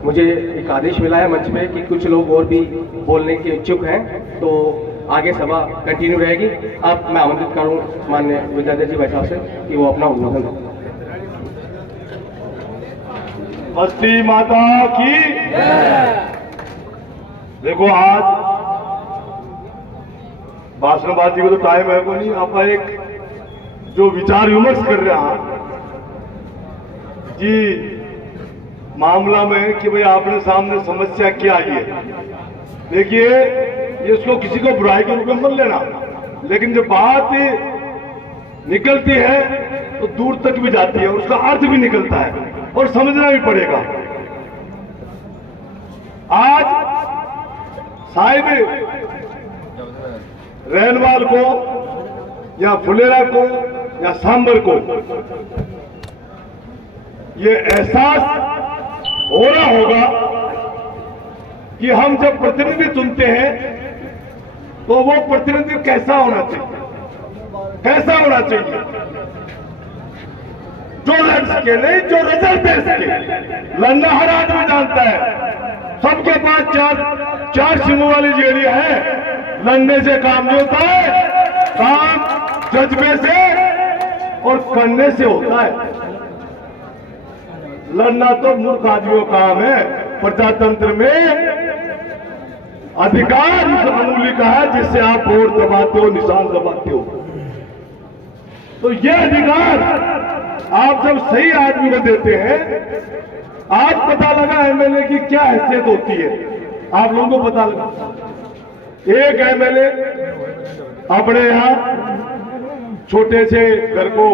मुझे एक आदेश मिला है मंच पे कि कुछ लोग और भी बोलने के इच्छुक हैं, तो आगे सभा कंटिन्यू रहेगी। अब मैं आमंत्रित करूं माननीय विद्याधर जी भाई साहब से कि वो अपना उद्बोधन दें। बस्ती माता की। देखो आज भाषणबाजी को तो टाइम है को नहीं, आप एक जो विचार विमर्श कर रहे हैं जी मामला में कि भाई आपने सामने समस्या क्या आई है। देखिए ये इसको किसी को बुराई के रूप में मत लेना, लेकिन जब बात निकलती है तो दूर तक भी जाती है, उसका अर्थ भी निकलता है और समझना भी पड़ेगा। आज साहिब रेनवाल को या फुलेरा को या सांबर को ये एहसास होना होगा कि हम जब प्रतिनिधि चुनते हैं तो वो प्रतिनिधि कैसा होना चाहिए, कैसा होना चाहिए, जो लड़ सके, नहीं जो रिजल्ट दे सके। लड़ना हर आदमी जानता है, सबके पास चार सिंहों वाली जेलियां है। लड़ने से काम नहीं होता है, काम जज्बे से और करने से होता है। लड़ना तो मूर्ख आदमियों का काम है। प्रजातंत्र में अधिकार उस अमूल्य का है जिससे आप वोट दबाते हो, निशान दबाते हो। तो यह अधिकार आप जब सही आदमी को देते हैं, आज पता लगा एमएलए की क्या हैसियत होती है, आप लोगों को पता लगा। एक एमएलए अपने यहां छोटे से घर को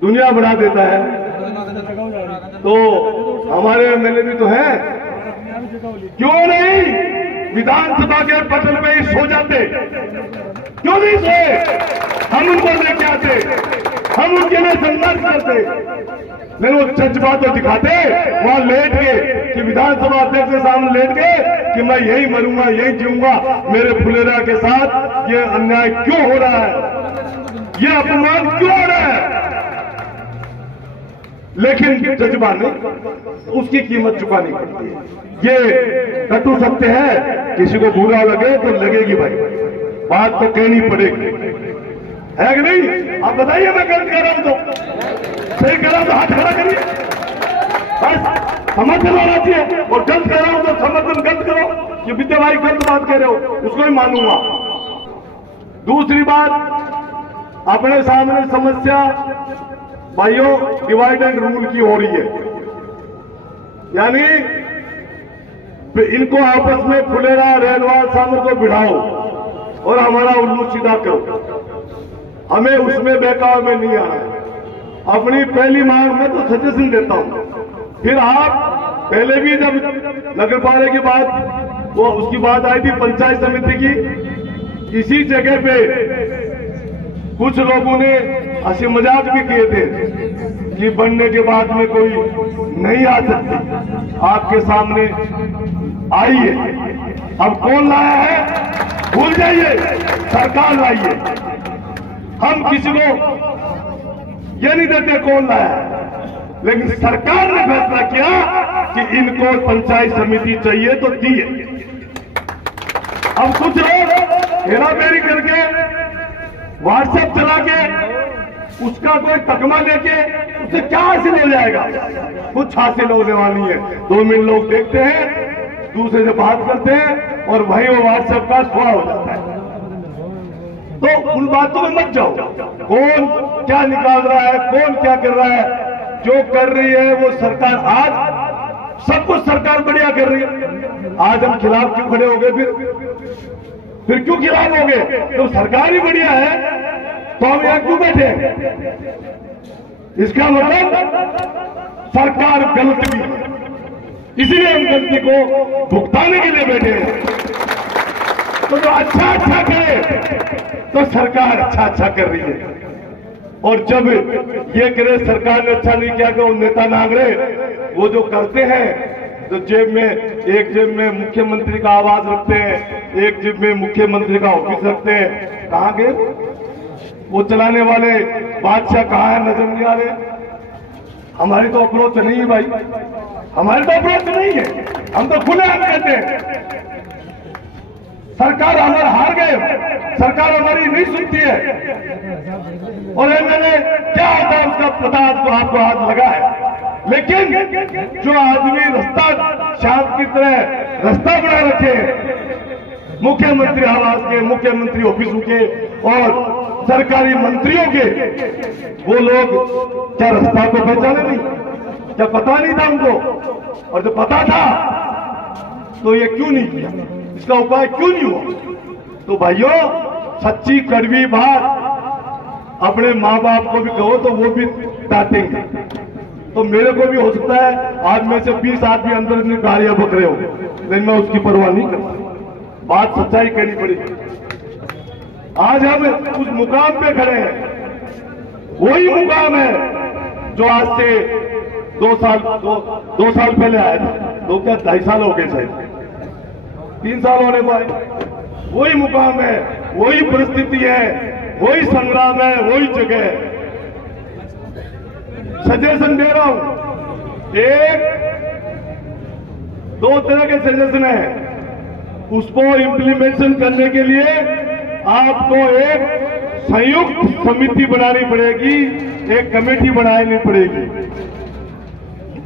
दुनिया बना देता है। तो हमारे एमएलए भी तो हैं, क्यों नहीं विधानसभा के पटल पे ही सो जाते, क्यों नहीं सोए? हम उनको लेके आते, हम उनके लिए संघर्ष करते, नहीं वो जज्बा तो दिखाते वहां लेट के कि विधानसभा अध्यक्ष के सामने लेट के कि मैं यही मरूंगा यही जीऊंगा, मेरे फुलेरा के साथ ये अन्याय क्यों हो रहा है, ये अपमान क्यों हो रहा है? लेकिन जज्बा नहीं, उसकी कीमत चुकानी पड़ती है। ये कटु सत्य है, किसी को बुरा लगे तो लगेगी भाई, बात तो कहनी पड़ेगी, है कि नहीं? आप बताइए मैं गलत कर रहा हूं तो सही कर रहा हूं तो हाथ खड़ा करिए, बस समर्थन होना चाहिए। और गलत कर रहा हूं तो समर्थन गलत करो, कि विद्या भाई गलत बात कह रहे हो उसको ही मानूंगा। दूसरी बात, अपने सामने समस्या भाइयों डिवाइड एंड रूल की हो रही है, यानी इनको आपस में फुलेरा रेलवाल सामर को भिड़ाओ और हमारा उल्लू सीधा करो, हमें उसमें बहकाव में नहीं आना है। अपनी पहली मांग में तो सजेशन देता हूं, फिर आप पहले भी जब नगर पालिका की बात वो उसकी बात आई थी पंचायत समिति की, इसी जगह पे कुछ लोगों ने हंसी मजाक भी किए थे कि बनने के बाद में कोई नहीं आ सकती, आपके सामने आई है। अब कौन लाया है भूल जाइए, सरकार लाई है। हम किसी को ये नहीं देते कौन लाया है, लेकिन सरकार ने फैसला किया कि इनको पंचायत समिति चाहिए तो दी है। अब कुछ लोग हेराफेरी करके व्हाट्सएप चला के उसका कोई तकमा लेके उससे क्या हासिल हो जाएगा? कुछ हासिल होने वाली है। 2 मिनट लोग देखते हैं, दूसरे से बात करते हैं और वही वो व्हाट्सएप का स्वा हो जाता है। तो उन बातों में मत जाओ, कौन क्या निकाल रहा है, कौन क्या कर रहा है, जो कर रही है वो सरकार, आज सब कुछ सरकार बढ़िया कर रही है। आज हम खिलाफ क्यों खड़े हो गए? फिर क्यों खिलाफ हो गए? तो सरकार ही बढ़िया है तो हम यहां क्यों बैठे? इसका मतलब सरकार गलत भी है, इसलिए हम गलती को भुगताने के लिए बैठे हैं। तो जो अच्छा अच्छा करे तो सरकार अच्छा अच्छा कर रही है, और जब ये करे सरकार ने अच्छा नहीं किया तो नेता नागरे वो जो करते हैं, तो जेब में एक जेब में मुख्यमंत्री का आवाज रखते हैं, एक जेब में मुख्यमंत्री का ऑफिस रखते हैं। कहां गए वो चलाने वाले बादशाह? कहां है? नजर नहीं आ रहे। हमारी तो अप्रोच नहीं है भाई, हमारी तो अप्रोच नहीं है। हम तो खुले हाथ कहते हैं सरकार हमारे हार गए, सरकार हमारी नहीं सुनती है। और एमएलए क्या होता है उसका पता आपको हाथ लगा है, लेकिन जो आदमी रास्ता शांत की तरह रास्ता बना रखे मुख्यमंत्री आवास के, मुख्यमंत्री ऑफिसों के और सरकारी मंत्रियों के, वो लोग क्या रास्ता को पहचाने नहीं? क्या पता नहीं था उनको? और जो पता था तो ये क्यों नहीं किया? इसका उपाय क्यों नहीं हुआ? तो भाइयों सच्ची कड़वी बात अपने माँ बाप को भी कहो तो वो भी डांटेंगे। तो मेरे को भी हो सकता है आज में से 20 आदमी अंदर में गालियां बक रहे हो, लेकिन मैं उसकी परवाह नहीं करता। बात सच्चाई कहनी पड़ेगी। आज हम उस मुकाम पे खड़े हैं, वही मुकाम है जो आज से 2 साल पहले आया था। 2.5 साल हो गए, शायद 3 साल होने को आए। वही मुकाम है, वही परिस्थिति है, वही संग्राम है, वही जगह है। सजेशन दे रहा हूं, एक 2 तरह के सजेशन है। उसको इम्प्लीमेंटेशन करने के लिए आपको एक संयुक्त समिति बनानी पड़ेगी, एक कमेटी बनानी पड़ेगी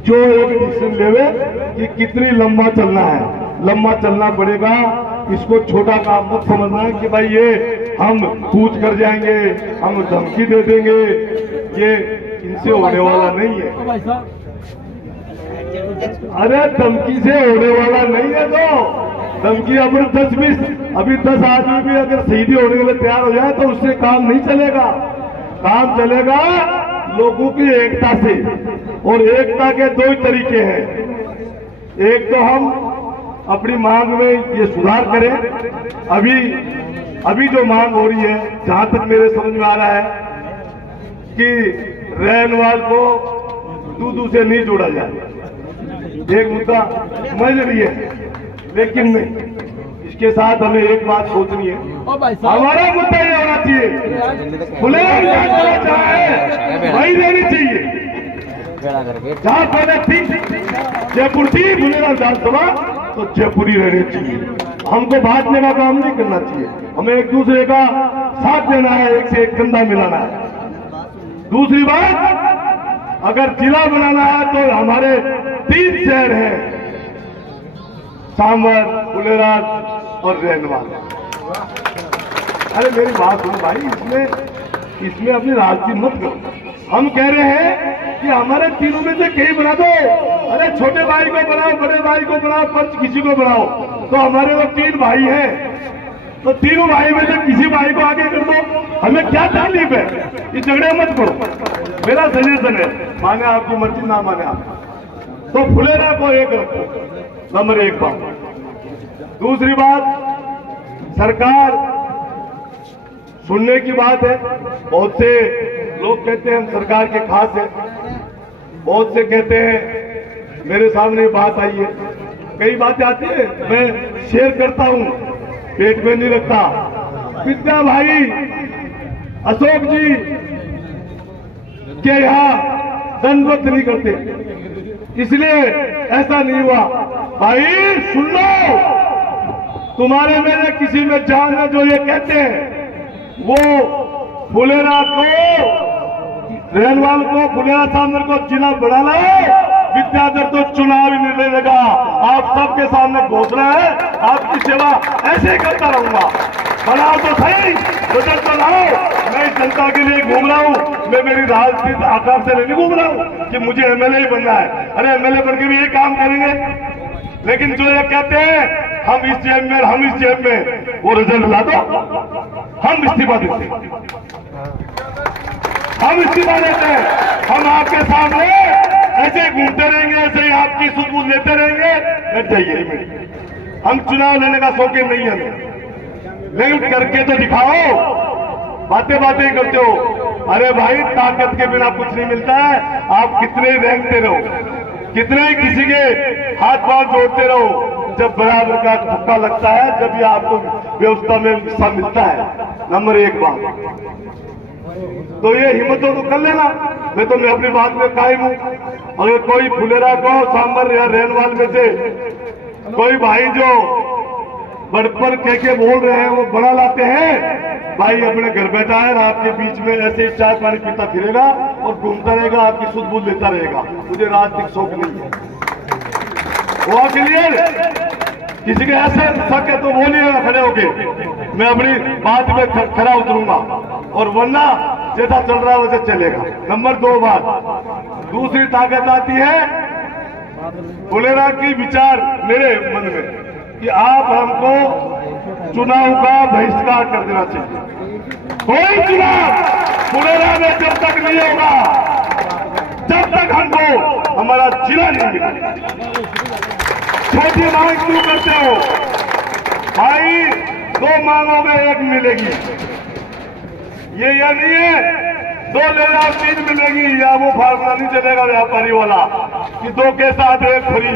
जो एक डिसीजन लेवे कि कितनी लंबा चलना है। लंबा चलना पड़ेगा, इसको छोटा काम मत समझना है कि भाई ये हम कूच कर जाएंगे, हम धमकी दे देंगे, ये इनसे होने वाला नहीं है। अरे धमकी से होने वाला नहीं है। तो धमकी अपने 10-20 अभी 10 आदमी भी अगर शहीदी होने के लिए तैयार हो जाए तो उससे काम नहीं चलेगा। काम चलेगा लोगों की एकता से, और एकता के दो ही तरीके हैं। एक तो हम अपनी मांग में ये सुधार करें। अभी जो मांग हो रही है, जहां तक मेरे समझ में आ रहा है कि रैनवाल को दूधू से नहीं जोड़ा जाए। एक मुद्दा समझ रही है, लेकिन नहीं, इसके साथ हमें एक बात सोचनी है। हमारा मुद्दा ये होना चाहिए, खुलेआम जांच चाहे वही रहनी चाहिए। जहां पहले थी जयपुर थी खुलेआम विधानसभा, तो जयपुरी रहनी चाहिए। हमको बांटने का काम नहीं करना चाहिए, हमें एक दूसरे का साथ देना है, एक से एक कंधा मिलाना है। दूसरी बात, अगर जिला बनाना है तो हमारे 3 शहर हैं, सांभर, फुलेरा और रैनवाल। अरे मेरी बात सुनो भाई, इसमें अपनी राजनीति मत करो। हम कह रहे हैं कि हमारे तीनों में से कहीं बना दो। अरे छोटे भाई को बनाओ, बड़े भाई को बनाओ, पंच किसी को बनाओ। तो हमारे तो 3 भाई हैं, तो तीनों भाई में से किसी भाई को आगे कर दो। हमें क्या तकलीफ है, ये झगड़े मत करो। मेरा सजेशन है, माने आपकी मर्जी ना माने आप, तो फुलेरा को एक रखो, नंबर 1 बात। दूसरी बात, सरकार सुनने की बात है। बहुत से लोग कहते हैं हम सरकार के खास हैं, बहुत से कहते हैं, मेरे सामने बात आई है, कई बातें आती है, मैं शेयर करता हूं, पेट में नहीं रखता। विद्या भाई अशोक जी के यहाँ दंडवत नहीं करते, इसलिए ऐसा नहीं हुआ। भाई सुन लो, तुम्हारे मेरे किसी में जान है जो ये कहते हैं, वो फुलेरा को, रैनवाल को, फुलेरा सांभर को जिला बढ़ाना है। विद्याधर तो चुनाव ही नहीं लड़ेगा। आप सबके सामने घोषणा है, आपकी सेवा ऐसे ही करता रहूंगा। बनाओ तो सही, बजट बनाओ। मैं इस जनता के लिए घूम रहा हूँ, मैं मेरी राजनीति आकार से नहीं घूम रहा हूँ कि मुझे एमएलए ही बनना है। अरे एमएलए बनकर भी ये काम करेंगे, लेकिन जो ये कहते हैं हम इस जेब में, हम इस जेब में, वो रिजल्ट ला दो, हम इस्तीफा देते हैं, हम इस्तीफा देते हैं। हम आपके सामने ऐसे घूमते रहेंगे, ऐसे ही आपकी सुध लेते रहेंगे, लग जाइए। हम चुनाव लेने का शौकीन नहीं है, लेकिन करके तो दिखाओ। बातें बातें करते हो, अरे भाई ताकत के बिना कुछ नहीं मिलता है। आप कितने ही रेंगते रहो, कितने ही किसी के हाथ पांव जोड़ते रहो, जब बराबर का धक्का लगता है, जब ये आपको व्यवस्था में हिस्सा मिलता है। नंबर 1 बात, तो ये हिम्मत तो कर लेना। मैं अपनी बात में कायम हूं। अगर कोई फुलेरा को, सांभर या रैनवाल में से कोई भाई जो बड़पर कह बोल रहे हैं, वो बड़ा लाते हैं, भाई अपने घर बैठा है, आपके बीच में ऐसे ही चाय पानी पीता फिरेगा और घूमता रहेगा, आपकी सुध बुध लेता रहेगा। मुझे राजनीतिक शौक नहीं है। हुआ क्लियर? किसी के ऐसे शक है तो बोलिएगा खड़े होके, मैं अपनी बात में खरा उतरूंगा, और वरना जैसा चल रहा है वैसे चलेगा। नंबर 2 बात, दूसरी ताकत आती है फुलेरा की विचार मेरे मन में कि आप हमको चुनाव का बहिष्कार कर देना चाहिए। कोई चुनाव फुलेरा में जब तक नहीं होगा, जब तक हमको हमारा जिला नहीं मिलेगा। छोटी मांग क्यों करते हो भाई? 2 मांगों में 1 मिलेगी, ये या नहीं है 2 ले जाओ 3 मिलेगी। या वो फार्मूला नहीं चलेगा व्यापारी वाला कि 2 के साथ 1 फ्री,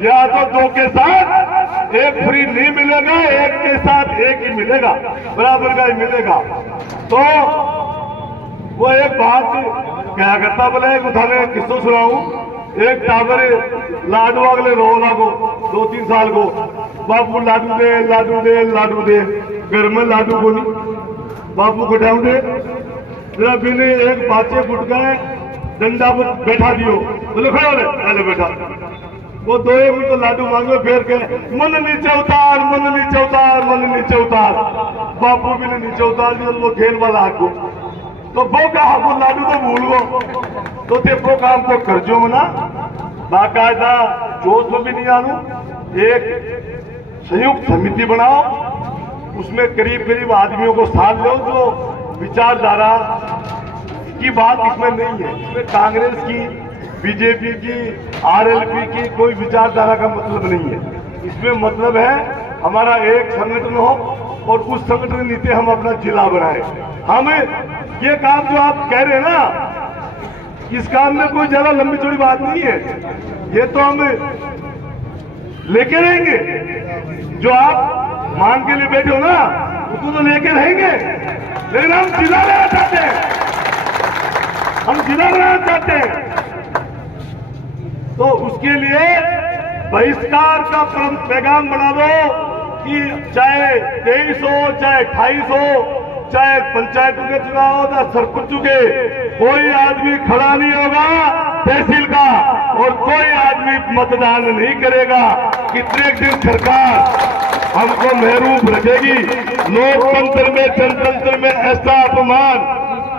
या तो 2 के साथ 1 फ्री नहीं मिलेगा, 1 के साथ 1 ही मिलेगा, बराबर का ही मिलेगा। तो वो एक बात क्या करता, बोले एक उठाने किस्सों सुनाऊं। एक टावर लाडू अगले रोला को 2-3 साल को, बापू लाडू दे, लाडू दे, लाडू दे, घर में लाडू को नहीं, बापू को डाउ दे, जरा भी नहीं। एक बाचे फुट गए, डंडा पर बैठा दियो, बोले खड़ा हो पहले बैठा। वो 2 तो लाडू मांगे, फिर के मन नीचे उतार, मन नीचे उतार, मन नीचे उतार। बापू भी नीचे उतार दिया, वो खेल वाला आपको तो वो कहा वो लाडू तो भूल गो, तो ते वो काम तो कर जो मना बाकायदा जोश में भी नहीं आनू। एक संयुक्त समिति बनाओ, उसमें करीब करीब आदमियों को साथ लो जो विचारधारा की बात इसमें नहीं है। इसमें कांग्रेस की, बीजेपी की, आरएलपी की कोई विचारधारा का मतलब नहीं है। इसमें मतलब है हमारा एक संगठन हो और उस संगठन नीति हम अपना जिला बनाए। हम ये काम जो आप कह रहे हैं ना, इस काम में कोई ज्यादा लंबी चौड़ी बात नहीं है। ये तो हम लेके रहेंगे, जो आप मांग के लिए बैठे हो ना उसको तो लेके रहेंगे, लेकिन हम जिला लेना चाहते हैं, हम जिला बनाना चाहते हैं। तो उसके लिए बहिष्कार का पैगाम बना दो कि चाहे 23 हो, चाहे 28 हो, चाहे पंचायतों के चुनाव हो, चाहे सरपंचों के, कोई आदमी खड़ा नहीं होगा तहसील का और कोई आदमी मतदान नहीं करेगा। कितने दिन सरकार हमको महरूम रखेगी? लोकतंत्र में, जनतंत्र में ऐसा अपमान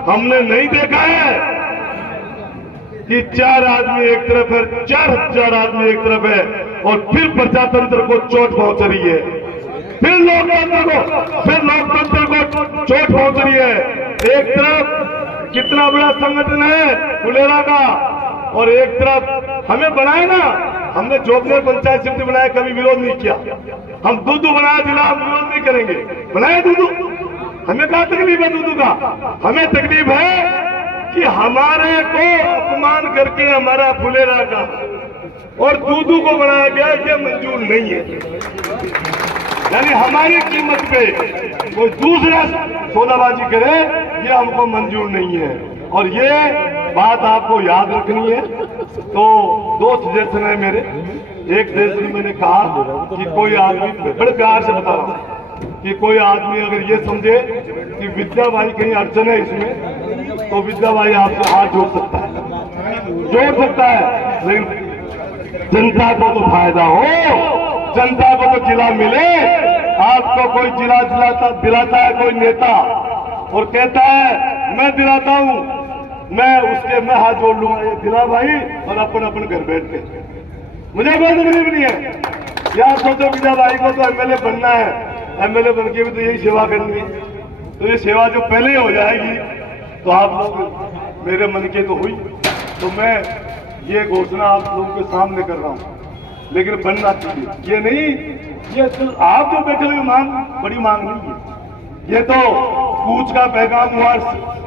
हमने नहीं देखा है कि 4 आदमी एक तरफ है, 4,000 आदमी एक तरफ है और फिर प्रजातंत्र को चोट पहुंच रही है, फिर लोकतंत्र को चोट पहुंच रही है। एक तरफ कितना बड़ा संगठन है फुलेरा का और एक तरफ हमें बनाए ना, हमने जोबनेर पंचायत समिति बनाया, कभी विरोध नहीं किया। हम दूधू बनाया जिला, हम विरोध नहीं करेंगे, बनाए दूधू। हमें क्या तकलीफ है दूधू का? हमें तकलीफ है कि हमारे को अपमान करके हमारा फुलेरा का और दूधू को बनाया गया, ये मंजूर नहीं है। यानी हमारी कीमत पे कोई दूसरा सौदाबाजी करे, ये हमको मंजूर नहीं है। और ये बात आपको याद रखनी है। तो 2 सजेशन है मेरे। एक सजेशन मैंने कहा कि कोई आदमी, बड़े प्यार से बता रहा हूं कि कोई आदमी अगर ये समझे कि विद्या भाई कहीं अड़चन है इसमें, तो विद्या भाई आपसे हाथ जोड़ सकता है, लेकिन जनता को तो फायदा हो, जनता को तो जिला मिले। आपको कोई जिला दिलाता है कोई नेता और कहता है मैं दिलाता हूं, मैं हाथ जोड़ लूंगा, ये दिला भाई और अपन घर बैठते। मुझे कोई तकलीफ नहीं है। यार सोचो विद्या भाई को तो एमएलए बनना है, एमएलए बन के भी तो यही सेवा करनी है। तो ये सेवा जो पहले हो जाएगी तो आप लोग मेरे मन के तो हुई, तो मैं ये घोषणा आप लोगों के सामने कर रहा हूं। लेकिन बनना चाहिए, ये नहीं, ये तो आप जो बैठे हुए मांग बड़ी मांग नहीं है। ये तो कूच का पैगाम हुआ,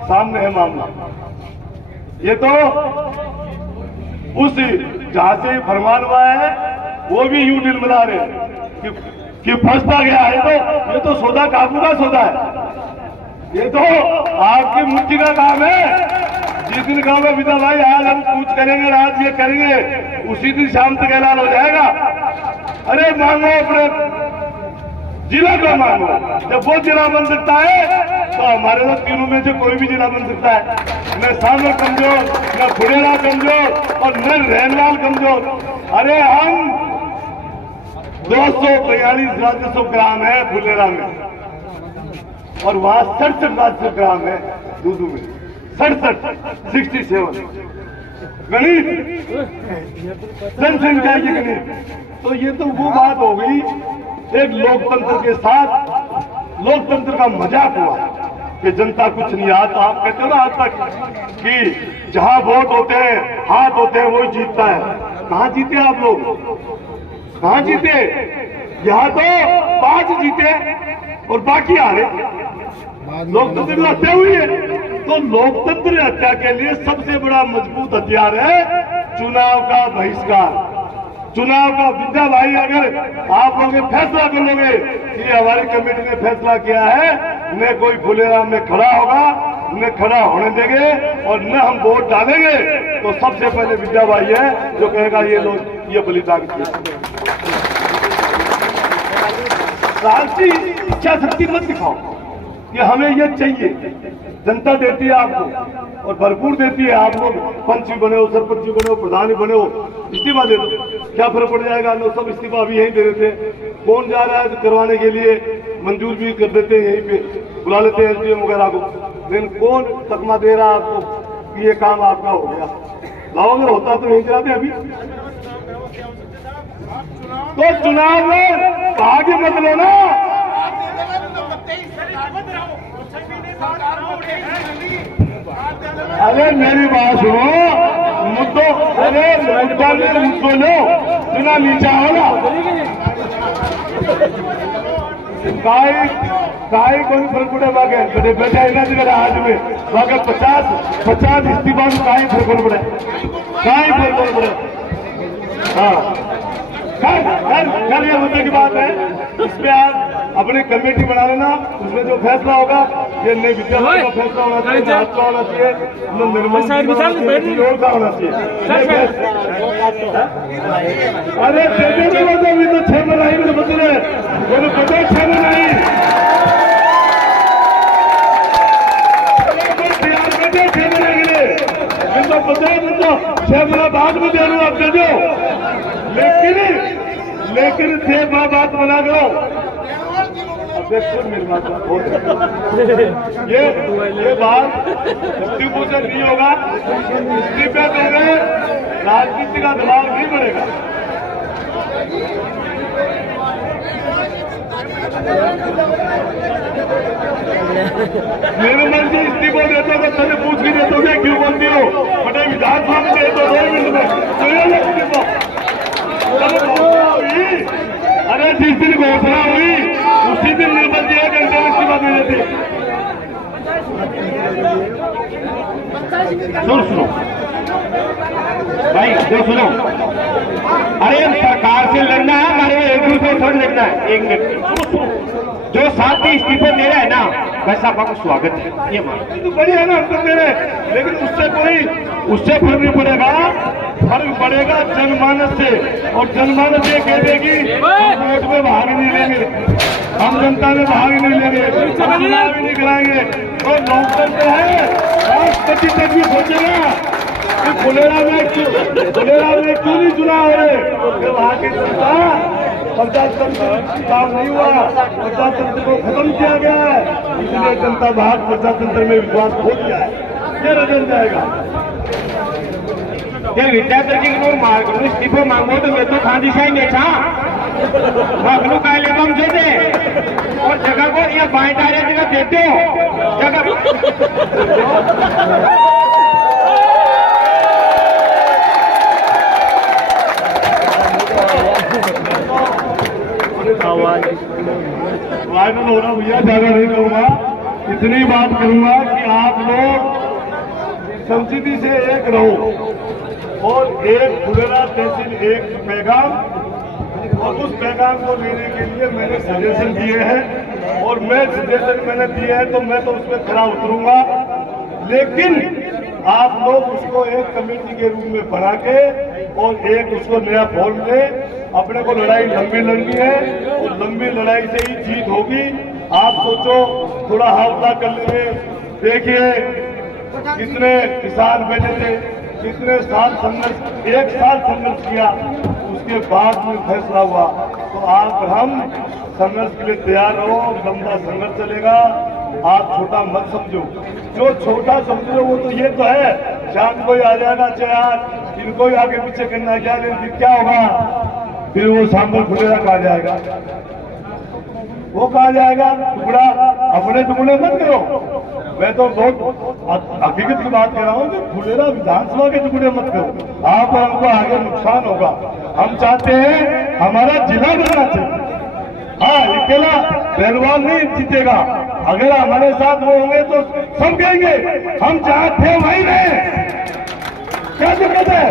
सामने है मामला। ये तो उस जहां से फरमान हुआ है वो भी यूं दिल मिला रहे कि फंसता गया है। ये तो सौदा काबू का सौदा है। ये तो आपकी मुट्ठी का काम है। जिस दिन कहोगे विद्या भाई आज हम कुछ करेंगे, आज ये करेंगे, उसी दिन शाम तक ऐलान हो जाएगा। अरे मांगो अपने जिला को मांगो। जब वो जिला बन सकता है तो हमारे तो तीनों में से कोई भी जिला बन सकता है। न सामने कमजोर, न फुलेरा कमजोर और न रहनवाल कमजोर। अरे हम 242 राजस्व ग्राम है फुलेरा में और वहां 67 राजस्व ग्राम है दूधू में, 67 गणित, जनसंख्या की गणित। तो ये तो वो बात हो गई, एक लोकतंत्र के साथ लोकतंत्र का मजाक हुआ कि जनता कुछ नहीं आता। आप कहते हो ना आज तक कि जहां वोट होते हैं, हाथ होते हैं, वही जीतता है। कहां जीते आप लोग? कहां जीते? यहाँ तो 5 जीते और बाकी हारे। लोकतंत्र की हत्या हुई है। तो लोकतंत्र हत्या के लिए सबसे बड़ा मजबूत हथियार है चुनाव का बहिष्कार। चुनाव का विद्या भाई, अगर आप लोग फैसला कर लोगे कि हमारी कमेटी ने फैसला किया है, न कोई फुलेरा में खड़ा होगा, न खड़ा होने देंगे और न हम वोट डालेंगे, तो सबसे पहले विद्या भाई है जो कहेगा ये लोग ये बलिदान किया। राष्ट्रीय इच्छा शक्ति मत दिखाओ कि हमें ये चाहिए। जनता देती है आपको और भरपूर देती है। आप लोग पंच भी बने हो, सरपंच भी बने हो, प्रधान भी बने हो, इस्तीफा दे दो, क्या फर्क पड़ जाएगा? लोग सब इस्तीफा भी यहीं दे देते। कौन जा रहा है करवाने के लिए? मंजूर भी कर देते हैं, यहीं पे बुला लेते हैं एसडीएम वगैरह को। लेकिन कौन तकमा दे रहा है आपको कि ये काम आपका हो गया? लाओ, अगर होता तो यहीं चलाते अभी। तो चुनाव में भाग्य मत लो ना। अरे मेरी बात सुनो, मुद्दों, अरे मुद्दा में तो मुद्दों लो, बिना नीचा हो ना। काय कोई फर्क पड़े बागे बड़े बेटा इना जगह आज में बागे 50 इस्तीफा में काय फर्क पड़े, काय फर्क पड़े। हाँ कल ये मुद्दे की बात है, इसमें आप अपनी कमेटी बना लेना, उसमें जो फैसला होगा ये नई विद्यालय का फैसला होना चाहिए, राज का होना चाहिए, निर्मल का होना चाहिए। अरे अभी तो 6 में नहीं मेरे बच्चे बोले 6 में नहीं 6 में रहेंगे, तो 6 में बाद में दे रहा आप दे दो, लेकिन थे बात बना करो। मेरी बात ये बात इस्तीफों से नहीं होगा, इस्तीफे दोगे राजनीति का दबाव नहीं बढ़ेगा। मेरे मन से इस्तीफा देते हो तो तने पूछ के देते हो क्यों बोलती हो, बटे विधानसभा में दे दो 2 मिनट में इस्तीफा। अरे जिस दिन घोषणा हुई उसी दिन निर्मल जी 1 घंटे में इस्तीफा दे देते। सुनो भाई, जो सुनो, अरे सरकार से लड़ना है, हमारे एक दूसरे थोड़ा लड़ना है। 1 मिनट, जो साथी इस्तीफा दे रहा है ना, वैसा आपका स्वागत है, ये मान तो बढ़िया ना हम दे रहे, लेकिन उससे फर्क नहीं पड़ेगा, फर्क पड़ेगा जनमानस से। और जनमानस ये कह देगी हम वोट में भाग नहीं लेंगे, हम जनता में भाग नहीं लेंगे, हम चुनाव भी नहीं कराएंगे। और लोकतंत्र है, राष्ट्रपति तक भी सोचेगा कि फुलेरा में क्यों नहीं चुनाव हो रहे, वहां की जनता प्रजातंत्र काम नहीं हुआ, प्रजातंत्र को खत्म किया गया है, इसलिए जनता भाग प्रजातंत्र में विश्वास खो दिया है, ये रजन जाएगा। विद्यार्थी इस्तीफो मांगो तो मैं तो खांदी शाही नहीं था भागलू का लेबम जो दे और जगह को ये बांटारे जगह देते हो जगह वायरल हो रहा भैया, ज्यादा नहीं करूंगा, इतनी बात करूंगा कि आप लोग संसदी से एक रहो और एक फुलेरा तहसील एक पैगाम, और उस पैगाम को लेने के लिए मैंने सजेशन दिए हैं और मैं सजेशन मैंने दिए हैं तो मैं तो उसमें खरा उतरूंगा, लेकिन आप लोग उसको एक कमेटी के रूप में बना के और एक उसको नया फॉर्म दे। अपने को लड़ाई लंबी लड़नी है और लंबी लड़ाई से ही जीत होगी। आप सोचो, थोड़ा हौसला कर लेंगे। देखिए कितने किसान बैठे थे, कितने साल संघर्ष, 1 साल संघर्ष किया, उसके बाद में फैसला हुआ। तो आप हम संघर्ष के लिए तैयार रहो, लंबा संघर्ष चलेगा। आप छोटा मत समझो, जो छोटा समझो वो तो ये तो है शाम को ही आ जाना चाहिए, इनको ही आगे पीछे करना क्या, लेकिन क्या होगा फिर वो सांबर फुलेरा कहा जाएगा, वो कहा जाएगा टुकड़ा, अपने टुकड़े मत करो। मैं तो बहुत हकीकत की बात कह रहा हूँ कि फुलेरा विधानसभा के टुकड़े मत करो, आप और हमको आगे नुकसान होगा। हम चाहते हैं हमारा जिला बनना चाहिए। हाँ, अकेला रेणवाल नहीं जीतेगा, अगर हमारे साथ वो होंगे तो सब कहेंगे हम जहाँ थे वहीं रहे। क्या दिक्कत है?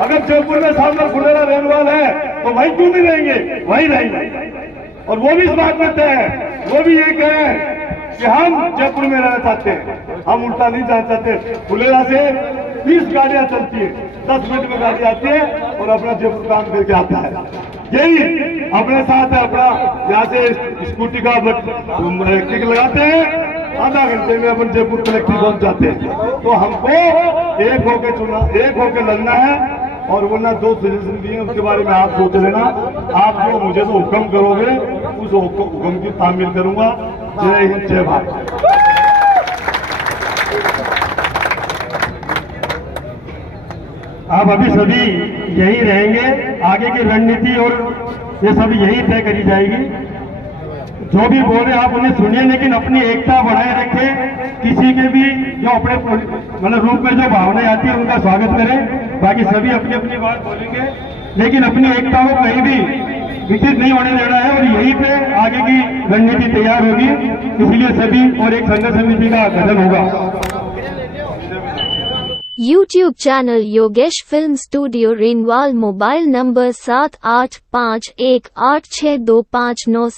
अगर जयपुर में सामने फुलेरा रेणवाल है तो वहीं क्यों नहीं रहेंगे, वहीं रहेंगे। और वो भी इस बात में तय है, वो भी ये कहें कि हम जयपुर में रहना चाहते हैं, हम उल्टा नहीं जाना चाहते। फुलेरा से 20 गाड़ियां चलती है, 10 मिनट में गाड़ी आती है और अपना जयपुर काम करके आता है। यही अपने साथ है, अपना यहाँ से स्कूटी का किक लगाते हैं, आधा घंटे में अपन जयपुर कलेक्टर पहुंच जाते हैं। तो हमको एक होके लड़ना है। और वरना 2 सजेशन दिए, उसके बारे में आप सोच लेना। आप जो मुझे तो हुक्म करोगे उस हुक्म की तामील करूंगा। जय हिंद, जय भारत। आप अभी सभी यही रहेंगे, आगे की रणनीति और ये सब यही तय करी जाएगी। जो भी बोल रहे आप उन्हें सुनिए, लेकिन अपनी एकता बनाए रखें। किसी के भी जो अपने मतलब रूप में जो भावनाएं आती है उनका स्वागत करें। बाकी सभी अपनी अपनी बात बोलेंगे, लेकिन अपनी एकता को कहीं भी विकसित नहीं होने देना है और यहीं पे आगे की रणनीति तैयार होगी। इसलिए सभी और एक संघर्ष समिति का गठन होगा। YouTube channel Yogesh film studio renewal. Mobile number 7851862597।